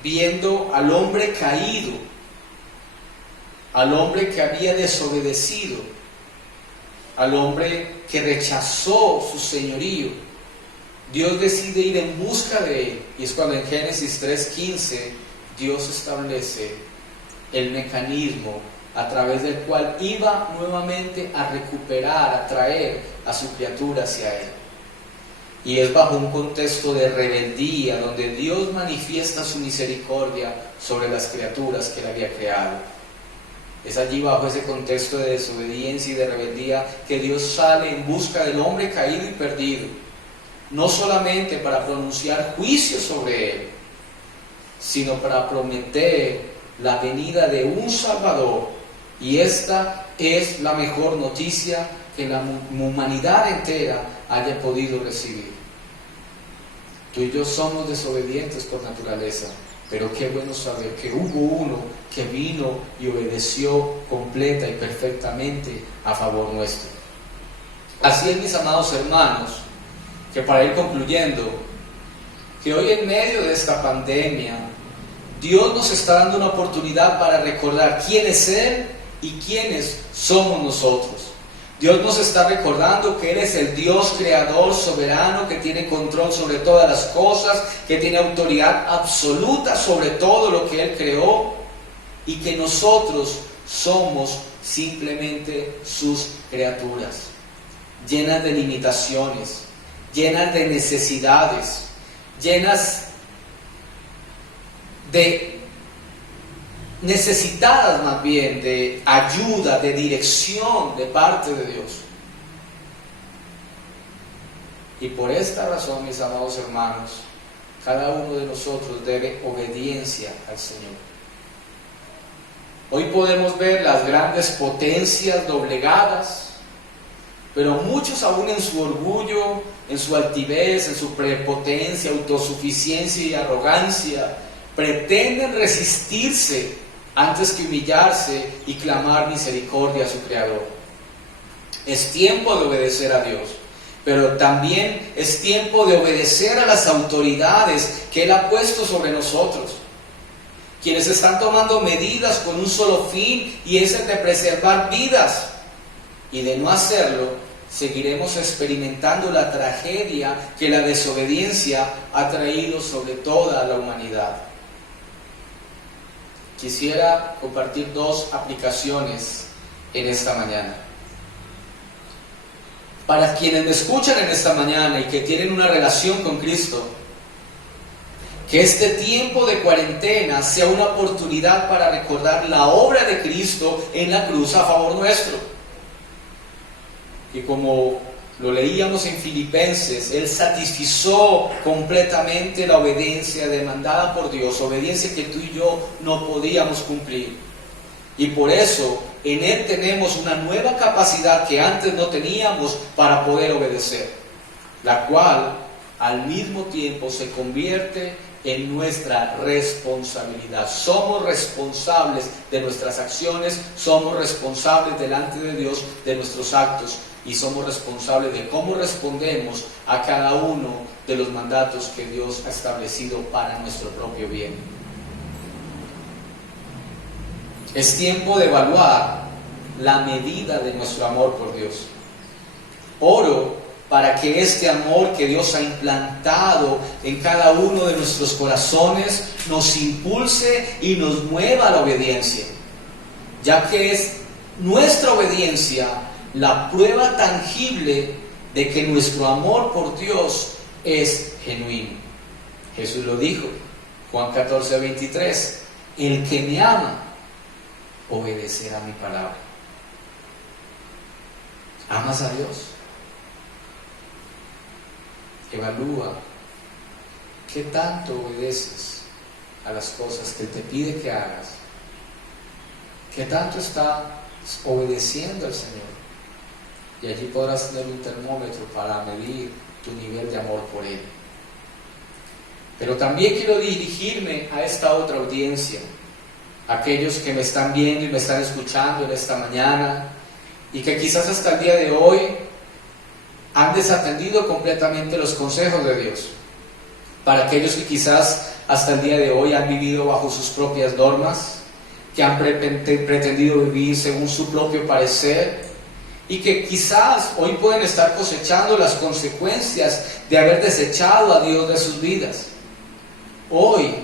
viendo al hombre caído, al hombre que había desobedecido, al hombre que rechazó su señorío, Dios decide ir en busca de él. Y es cuando en Génesis 3:15 Dios establece el mecanismo a través del cual iba nuevamente a recuperar, a traer a su criatura hacia él. Y es bajo un contexto de rebeldía donde Dios manifiesta su misericordia sobre las criaturas que él había creado. Es allí, bajo ese contexto de desobediencia y de rebeldía, que Dios sale en busca del hombre caído y perdido, no solamente para pronunciar juicio sobre él, sino para prometer la venida de un Salvador. Y esta es la mejor noticia que la humanidad entera haya podido recibir. Tú y yo somos desobedientes por naturaleza, pero qué bueno saber que hubo uno que vino y obedeció completa y perfectamente a favor nuestro. Así es, mis amados hermanos, que para ir concluyendo, que hoy en medio de esta pandemia, Dios nos está dando una oportunidad para recordar quién es Él y quiénes somos nosotros. Dios nos está recordando que Él es el Dios creador, soberano, que tiene control sobre todas las cosas, que tiene autoridad absoluta sobre todo lo que Él creó, y que nosotros somos simplemente sus criaturas. llenas de limitaciones, llenas de necesidades, llenas de necesitadas más bien de ayuda, de dirección de parte de Dios. Y por esta razón, mis amados hermanos, cada uno de nosotros debe obediencia al Señor. Hoy podemos ver las grandes potencias doblegadas, pero muchos aún en su orgullo, en su altivez, en su prepotencia, autosuficiencia y arrogancia, pretenden resistirse antes que humillarse y clamar misericordia a su Creador. Es tiempo de obedecer a Dios, pero también es tiempo de obedecer a las autoridades que Él ha puesto sobre nosotros, quienes están tomando medidas con un solo fin, y es el de preservar vidas. Y de no hacerlo, seguiremos experimentando la tragedia que la desobediencia ha traído sobre toda la humanidad. Quisiera compartir dos aplicaciones en esta mañana. Para quienes me escuchan en esta mañana y que tienen una relación con Cristo, que este tiempo de cuarentena sea una oportunidad para recordar la obra de Cristo en la cruz a favor nuestro. Y como lo leíamos en Filipenses, Él satisfizo completamente la obediencia demandada por Dios, obediencia que tú y yo no podíamos cumplir. Y por eso en Él tenemos una nueva capacidad que antes no teníamos para poder obedecer, la cual al mismo tiempo se convierte en nuestra responsabilidad. Somos responsables de nuestras acciones, somos responsables delante de Dios de nuestros actos, y somos responsables de cómo respondemos a cada uno de los mandatos que Dios ha establecido para nuestro propio bien. Es tiempo de evaluar la medida de nuestro amor por Dios. Oro para que este amor que Dios ha implantado en cada uno de nuestros corazones nos impulse y nos mueva a la obediencia, ya que es nuestra obediencia la prueba tangible de que nuestro amor por Dios es genuino. Jesús lo dijo, Juan 14:23, el que me ama obedecerá mi palabra. ¿Amas a Dios? Evalúa qué tanto obedeces a las cosas que Él te pide que hagas, qué tanto estás obedeciendo al Señor. Y allí podrás tener un termómetro para medir tu nivel de amor por Él. Pero también quiero dirigirme a esta otra audiencia, aquellos que me están viendo y me están escuchando en esta mañana, y que quizás hasta el día de hoy han desatendido completamente los consejos de Dios. Para aquellos que quizás hasta el día de hoy han vivido bajo sus propias normas, que han pretendido vivir según su propio parecer, y que quizás hoy pueden estar cosechando las consecuencias de haber desechado a Dios de sus vidas. Hoy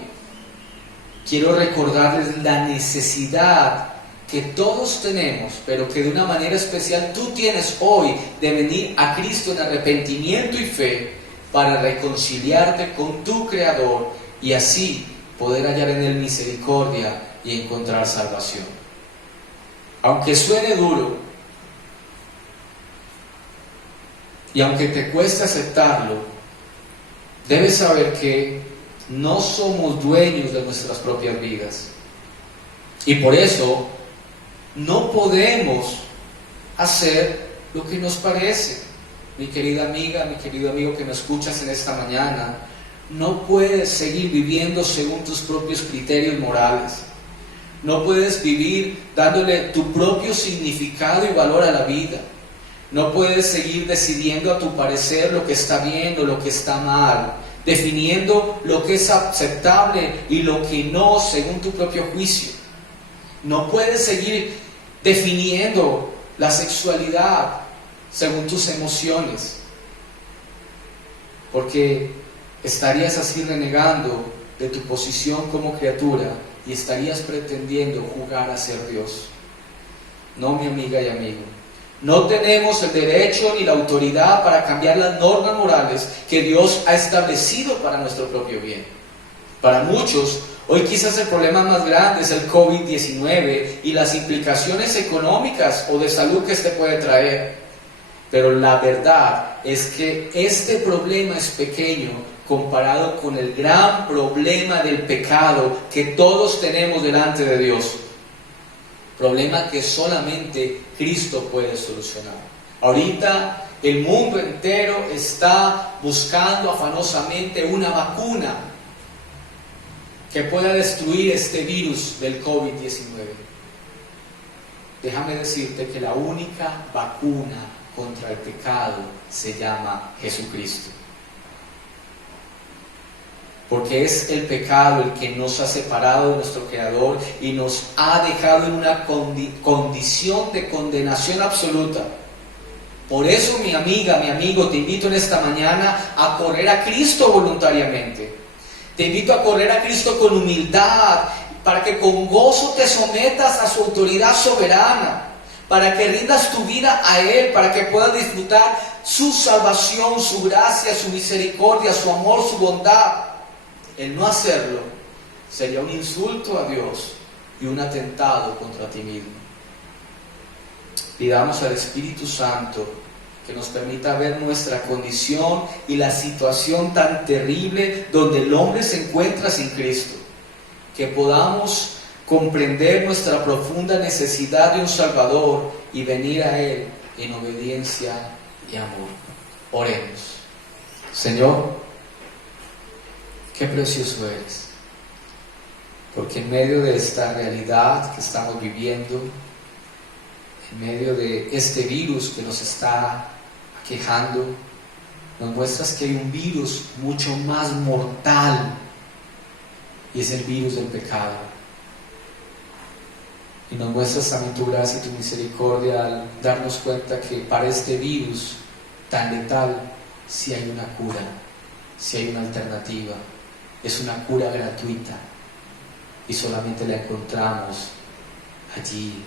quiero recordarles la necesidad que todos tenemos, pero que de una manera especial tú tienes hoy, de venir a Cristo en arrepentimiento y fe para reconciliarte con tu Creador y así poder hallar en Él misericordia y encontrar salvación. Aunque suene duro y aunque te cueste aceptarlo, debes saber que no somos dueños de nuestras propias vidas. Y por eso no podemos hacer lo que nos parece. Mi querida amiga, mi querido amigo que me escuchas en esta mañana, no puedes seguir viviendo según tus propios criterios morales. No puedes vivir dándole tu propio significado y valor a la vida. No puedes seguir decidiendo a tu parecer lo que está bien o lo que está mal, definiendo lo que es aceptable y lo que no según tu propio juicio. No puedes seguir definiendo la sexualidad según tus emociones, porque estarías así renegando de tu posición como criatura y estarías pretendiendo jugar a ser Dios. No, mi amiga y amigo, No tenemos el derecho ni la autoridad para cambiar las normas morales que Dios ha establecido para nuestro propio bien. Para muchos, hoy quizás el problema más grande es el COVID-19 y las implicaciones económicas o de salud que este puede traer. Pero la verdad es que este problema es pequeño comparado con el gran problema del pecado que todos tenemos delante de Dios. Problema que solamente Cristo puede solucionar. Ahorita el mundo entero está buscando afanosamente una vacuna que pueda destruir este virus del COVID-19. Déjame decirte que la única vacuna contra el pecado se llama Jesucristo. Porque es el pecado el que nos ha separado de nuestro Creador y nos ha dejado en una condición de condenación absoluta. Por eso, mi amiga, mi amigo, te invito en esta mañana a correr a Cristo voluntariamente. Te invito a correr a Cristo con humildad, para que con gozo te sometas a su autoridad soberana, para que rindas tu vida a Él, para que puedas disfrutar su salvación, su gracia, su misericordia, su amor, su bondad. El no hacerlo sería un insulto a Dios y un atentado contra ti mismo. Pidamos al Espíritu Santo que nos permita ver nuestra condición y la situación tan terrible donde el hombre se encuentra sin Cristo. Que podamos comprender nuestra profunda necesidad de un Salvador y venir a Él en obediencia y amor. Oremos. Señor, qué precioso eres, porque en medio de esta realidad que estamos viviendo, en medio de este virus que nos está aquejando, nos muestras que hay un virus mucho más mortal, y es el virus del pecado. Y nos muestras también tu gracia y tu misericordia al darnos cuenta que para este virus tan letal sí hay una cura, sí hay una alternativa. Es una cura gratuita y solamente la encontramos allí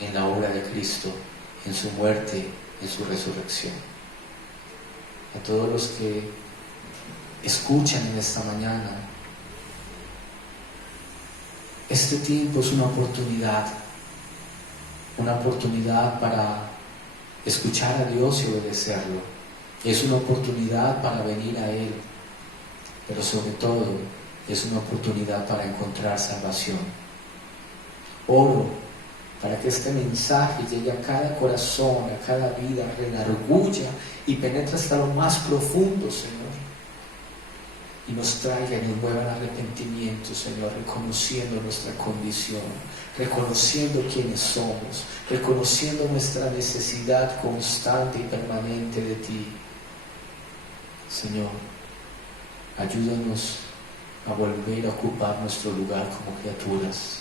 en la obra de Cristo, en su muerte, en su resurrección. A todos los que escuchan en esta mañana, este tiempo es una oportunidad para escuchar a Dios y obedecerlo. Es una oportunidad para venir a Él. Pero sobre todo es una oportunidad para encontrar salvación. Oro para que este mensaje llegue a cada corazón, a cada vida, redarguya y penetre hasta lo más profundo, Señor. Y nos traiga y nos mueva al arrepentimiento, Señor, reconociendo nuestra condición, reconociendo quiénes somos, reconociendo nuestra necesidad constante y permanente de Ti. Señor, ayúdanos a volver a ocupar nuestro lugar como criaturas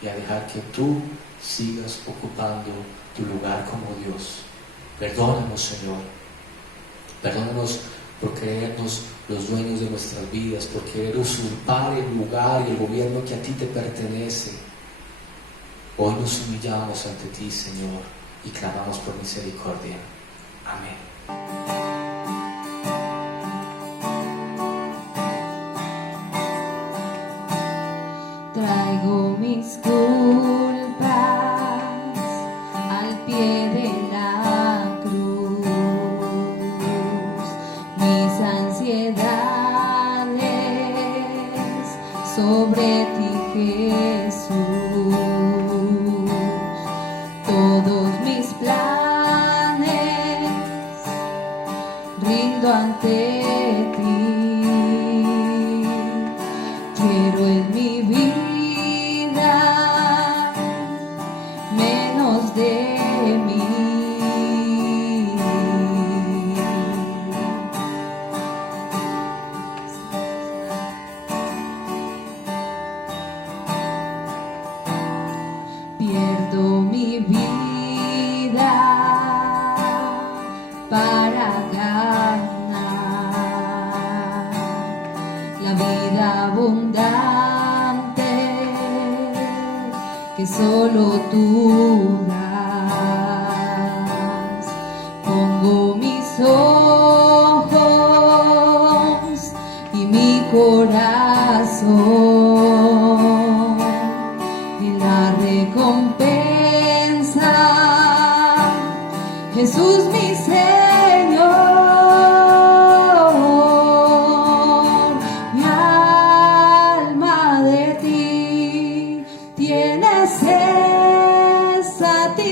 y a dejar que Tú sigas ocupando tu lugar como Dios. Perdónanos, Señor. Perdónanos por creernos los dueños de nuestras vidas, por querer usurpar el lugar y el gobierno que a Ti te pertenece. Hoy nos humillamos ante Ti, Señor, y clamamos por misericordia. Amén. Traigo mis culpas al pie de la cruz, mis ansiedades sobre Ti, Jesús, todos mis planes rindo ante Ti. Quiero en mi vida menos de mí. Pierdo mi vida para ganar la vida abundante que solo Tú das.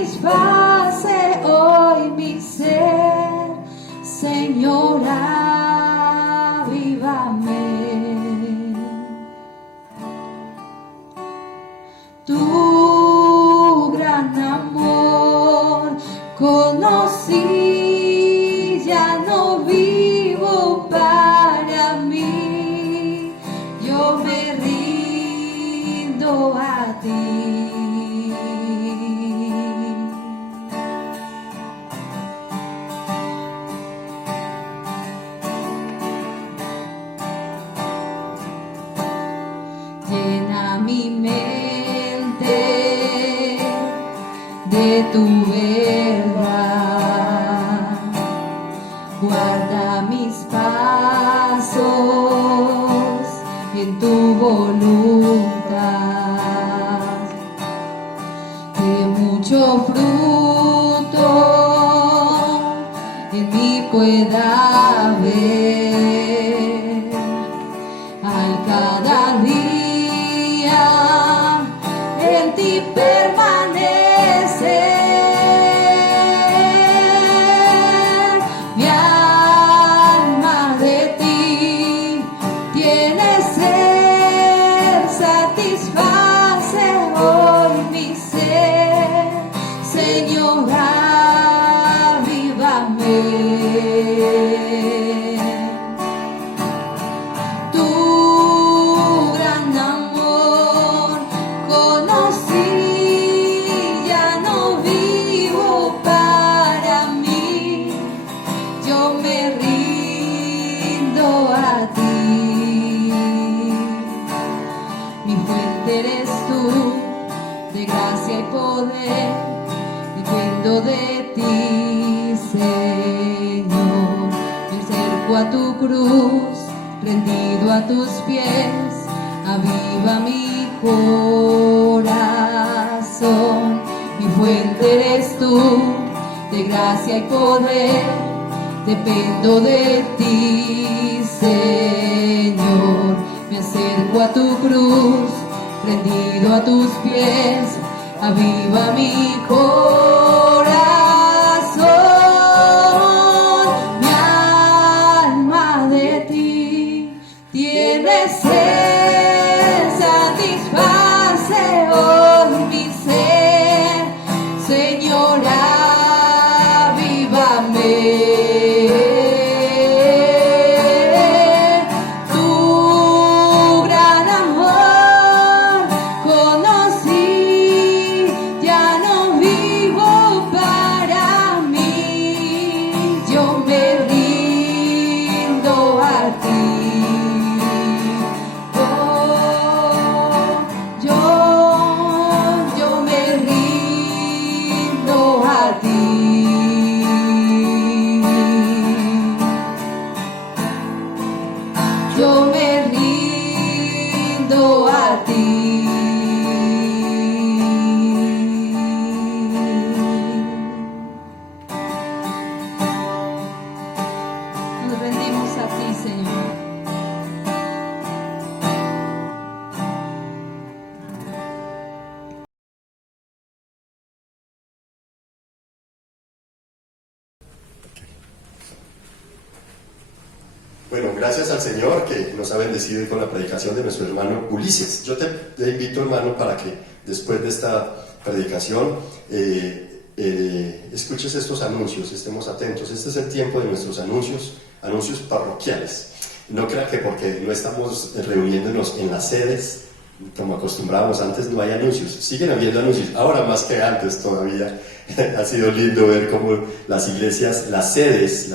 satisface hoy mi ser, Señor, avívame. Tu gran amor conocí, ya no vivo para mí, yo me rindo a ti. Llena mi mente de tu verdad, guarda mis pasos en tu voluntad, que mucho fruto en mí pueda haber al cada día en ti permanecer. Mi alma de ti tiene sed, satisface hoy mi ser, Señor, avívame. Tu gran amor conocí, ya no vivo para mí, yo me rindo a ti. Mi fuente eres tú, de gracia y poder, dependo de ti, Señor. Me acerco a tu cruz, rendido a tus pies, aviva mi corazón. Mi fuente eres tú, de gracia y poder, dependo de ti, Señor. Me acerco a tu cruz, rendido a tus pies, aviva mi corazón. Mi alma de ti tiene sed, satisface hoy mi ser, Señor, avívame. Tu gran amor conocí, ya no vivo para mí, yo me rindo a ti. Yo me rindo a ti. Yo me rindo a ti. Nos rendimos a ti, Señor. Bueno, gracias al Señor que nos ha bendecido con la predicación de nuestro hermano Ulises. Yo te invito, hermano, para que después de esta predicación escuches estos anuncios, estemos atentos. Este es el tiempo de nuestros anuncios parroquiales. No crea que porque no estamos reuniéndonos en las sedes, como acostumbrábamos antes, no hay anuncios. Siguen habiendo anuncios, ahora más que antes todavía. Ha sido lindo ver cómo las iglesias, las sedes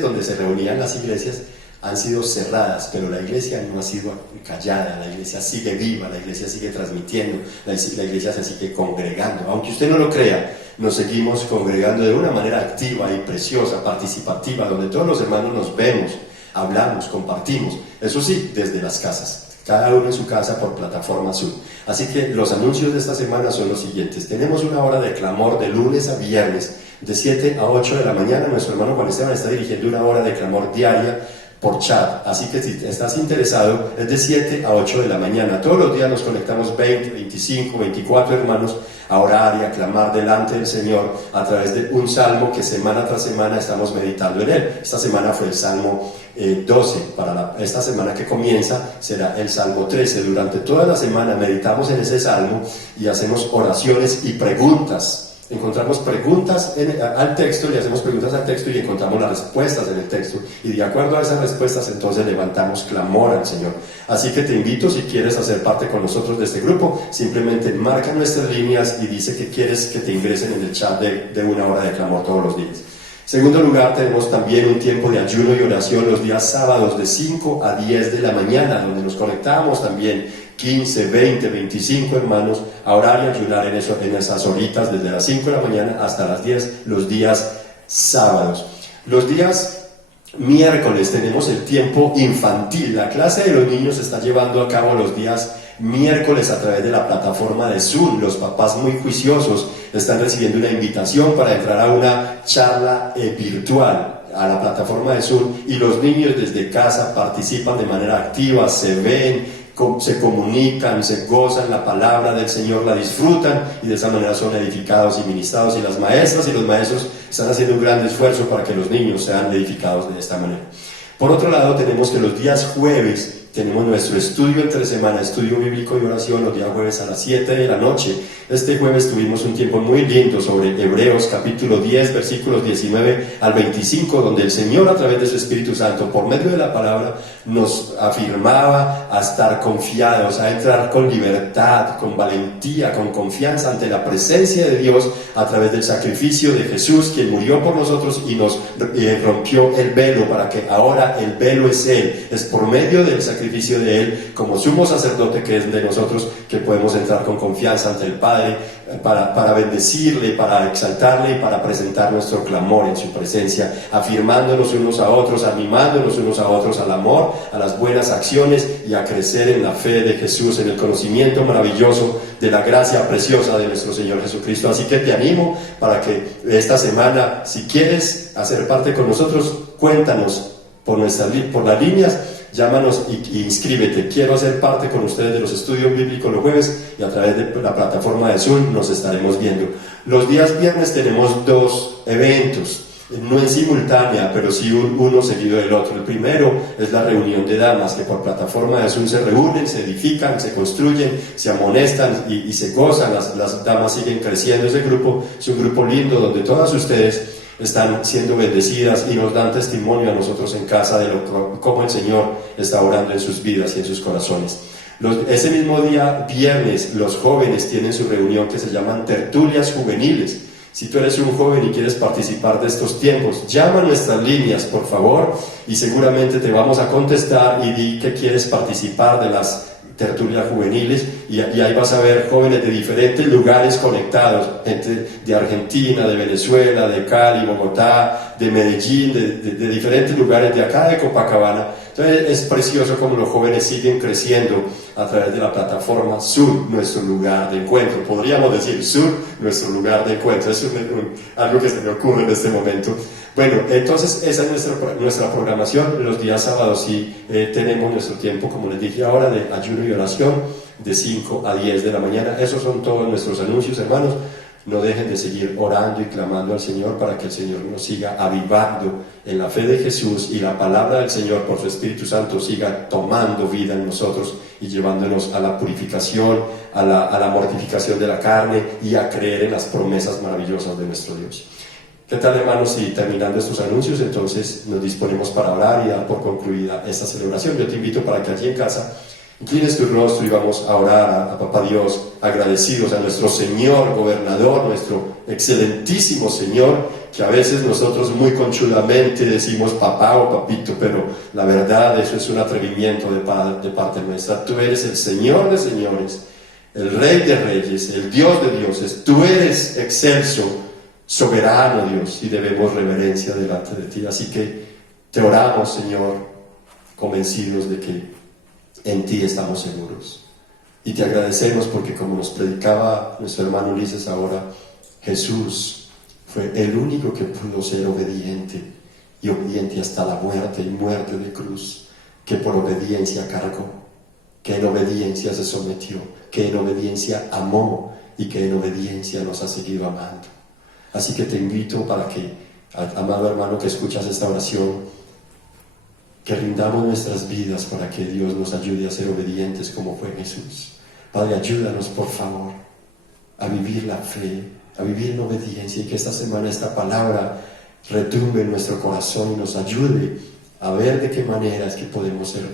donde se reunían las iglesias, han sido cerradas, pero la iglesia no ha sido callada, la iglesia sigue viva, la iglesia sigue transmitiendo, la iglesia se sigue congregando. Aunque usted no lo crea, nos seguimos congregando de una manera activa y preciosa, participativa, donde todos los hermanos nos vemos, hablamos, compartimos, eso sí, desde las casas, cada uno en su casa por plataforma Zoom. Así que los anuncios de esta semana son los siguientes. Tenemos una hora de clamor de lunes a viernes, de 7 a 8 de la mañana. Nuestro hermano Juan Esteban está dirigiendo una hora de clamor diaria por chat. Así que si estás interesado, es de 7 a 8 de la mañana. Todos los días nos conectamos 20, 25, 24 hermanos a orar y a clamar delante del Señor a través de un salmo que semana tras semana estamos meditando en él. Esta semana fue el Salmo 12. Esta semana que comienza será el Salmo 13. Durante toda la semana meditamos en ese salmo y hacemos oraciones y preguntas. Encontramos preguntas al texto y hacemos preguntas al texto y encontramos las respuestas en el texto, y de acuerdo a esas respuestas entonces levantamos clamor al Señor. Así que te invito, si quieres hacer parte con nosotros de este grupo, simplemente marca nuestras líneas y dice que quieres que te ingresen en el chat de una hora de clamor todos los días. En segundo lugar, tenemos también un tiempo de ayuno y oración los días sábados de 5 a 10 de la mañana, donde nos conectamos también 15, 20, 25 hermanos a orar y ayunar en esas horitas desde las 5 de la mañana hasta las 10 los días sábados. Los días miércoles tenemos el tiempo infantil. La clase de los niños se está llevando a cabo los días miércoles a través de la plataforma de Zoom. Los papás muy juiciosos están recibiendo una invitación para entrar a una charla virtual a la plataforma de Zoom, y los niños desde casa participan de manera activa, se ven, se comunican, se gozan la palabra del Señor, la disfrutan, y de esa manera son edificados y ministrados, y las maestras y los maestros están haciendo un gran esfuerzo para que los niños sean edificados de esta manera. Por otro lado, tenemos que los días jueves tenemos nuestro estudio entre semana, estudio bíblico y oración, los días jueves a las 7 de la noche. Este jueves tuvimos un tiempo muy lindo sobre Hebreos capítulo 10, versículos 19 al 25, donde el Señor, a través de su Espíritu Santo, por medio de la palabra, nos afirmaba a estar confiados, a entrar con libertad, con valentía, con confianza ante la presencia de Dios a través del sacrificio de Jesús, quien murió por nosotros y nos rompió el velo, para que ahora el velo es Él. Es por medio del sacrificio de Él, como sumo sacerdote que es de nosotros, que podemos entrar con confianza ante el Padre para bendecirle, para exaltarle y para presentar nuestro clamor en su presencia, afirmándonos unos a otros, animándonos unos a otros al amor, a las buenas acciones y a crecer en la fe de Jesús, en el conocimiento maravilloso de la gracia preciosa de nuestro Señor Jesucristo. Así que te animo para que esta semana, si quieres hacer parte con nosotros, cuéntanos por las líneas. Llámanos y inscríbete. Quiero hacer parte con ustedes de los estudios bíblicos los jueves, y a través de la plataforma de Zoom nos estaremos viendo. Los días viernes tenemos dos eventos, no en simultánea, pero sí uno seguido del otro. El primero es la reunión de damas, que por plataforma de Zoom se reúnen, se edifican, se construyen, se amonestan y se gozan. Las damas siguen creciendo. Ese grupo es un grupo lindo donde todas ustedes están siendo bendecidas y nos dan testimonio a nosotros en casa de cómo el Señor está orando en sus vidas y en sus corazones. Ese mismo día, viernes, los jóvenes tienen su reunión que se llaman tertulias juveniles. Si tú eres un joven y quieres participar de estos tiempos, llama a nuestras líneas, por favor, y seguramente te vamos a contestar y di que quieres participar de las tertulias juveniles, y ahí vas a ver jóvenes de diferentes lugares conectados, gente de Argentina, de Venezuela, de Cali, Bogotá, de Medellín, de diferentes lugares, de acá de Copacabana. Entonces es precioso como los jóvenes siguen creciendo a través de la plataforma Sur, nuestro lugar de encuentro. Podríamos decir Sur, nuestro lugar de encuentro. Es algo que se me ocurre en este momento. Bueno, entonces esa es nuestra programación. Los días sábados sí tenemos nuestro tiempo, como les dije ahora, de ayuno y oración de 5 a 10 de la mañana. Esos son todos nuestros anuncios, hermanos. No dejen de seguir orando y clamando al Señor para que el Señor nos siga avivando en la fe de Jesús, y la palabra del Señor por su Espíritu Santo siga tomando vida en nosotros y llevándonos a la purificación, a la mortificación de la carne y a creer en las promesas maravillosas de nuestro Dios. ¿Qué tal, hermanos? Y terminando estos anuncios, entonces nos disponemos para orar y dar por concluida esta celebración. Yo te invito para que allí en casa inclines tu rostro y vamos a orar a Papá Dios, agradecidos a nuestro Señor Gobernador, nuestro excelentísimo Señor, que a veces nosotros muy conchudamente decimos papá o papito, pero la verdad eso es un atrevimiento de parte nuestra. Tú eres el Señor de señores, el Rey de reyes, el Dios de dioses. Tú eres excelso, soberano Dios, y debemos reverencia delante de ti. Así que te oramos, Señor, convencidos de que en ti estamos seguros, y te agradecemos porque, como nos predicaba nuestro hermano Ulises ahora, Jesús fue el único que pudo ser obediente y obediente hasta la muerte y muerte de cruz, que por obediencia cargó, que en obediencia se sometió, que en obediencia amó y que en obediencia nos ha seguido amando. Así que te invito para que, amado hermano que escuchas esta oración, que rindamos nuestras vidas para que Dios nos ayude a ser obedientes como fue Jesús. Padre, ayúdanos por favor a vivir la fe, a vivir en obediencia, y que esta semana esta palabra retumbe en nuestro corazón y nos ayude a ver de qué manera es que podemos ser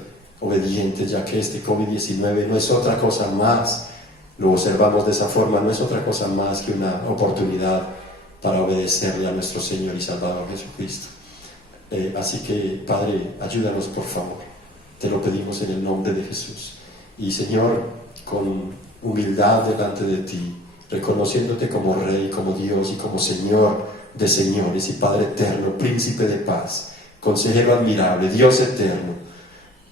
obedientes, ya que este COVID-19 no es otra cosa más, lo observamos de esa forma, no es otra cosa más que una oportunidad para obedecerle a nuestro Señor y Salvador Jesucristo. Así que, Padre, ayúdanos por favor, te lo pedimos en el nombre de Jesús. Y Señor, con humildad delante de ti, reconociéndote como Rey, como Dios y como Señor de señores y Padre eterno, Príncipe de paz, Consejero admirable, Dios eterno,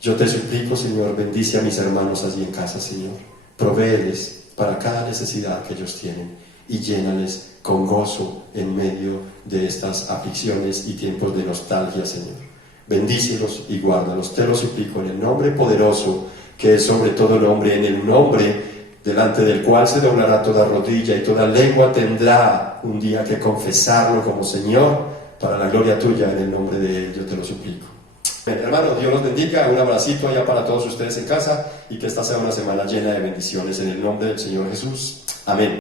yo te suplico, Señor, bendice a mis hermanos allí en casa, Señor, provéeles para cada necesidad que ellos tienen y llénales con gozo en medio de estas aflicciones y tiempos de nostalgia, Señor. Bendícelos y guárdalos, te lo suplico en el nombre poderoso que es sobre todo nombre, en el nombre delante del cual se doblará toda rodilla y toda lengua tendrá un día que confesarlo como Señor, para la gloria tuya, en el nombre de Él, yo te lo suplico. Bien, hermano, Dios los bendiga, un abracito allá para todos ustedes en casa, y que esta sea una semana llena de bendiciones en el nombre del Señor Jesús. Amén.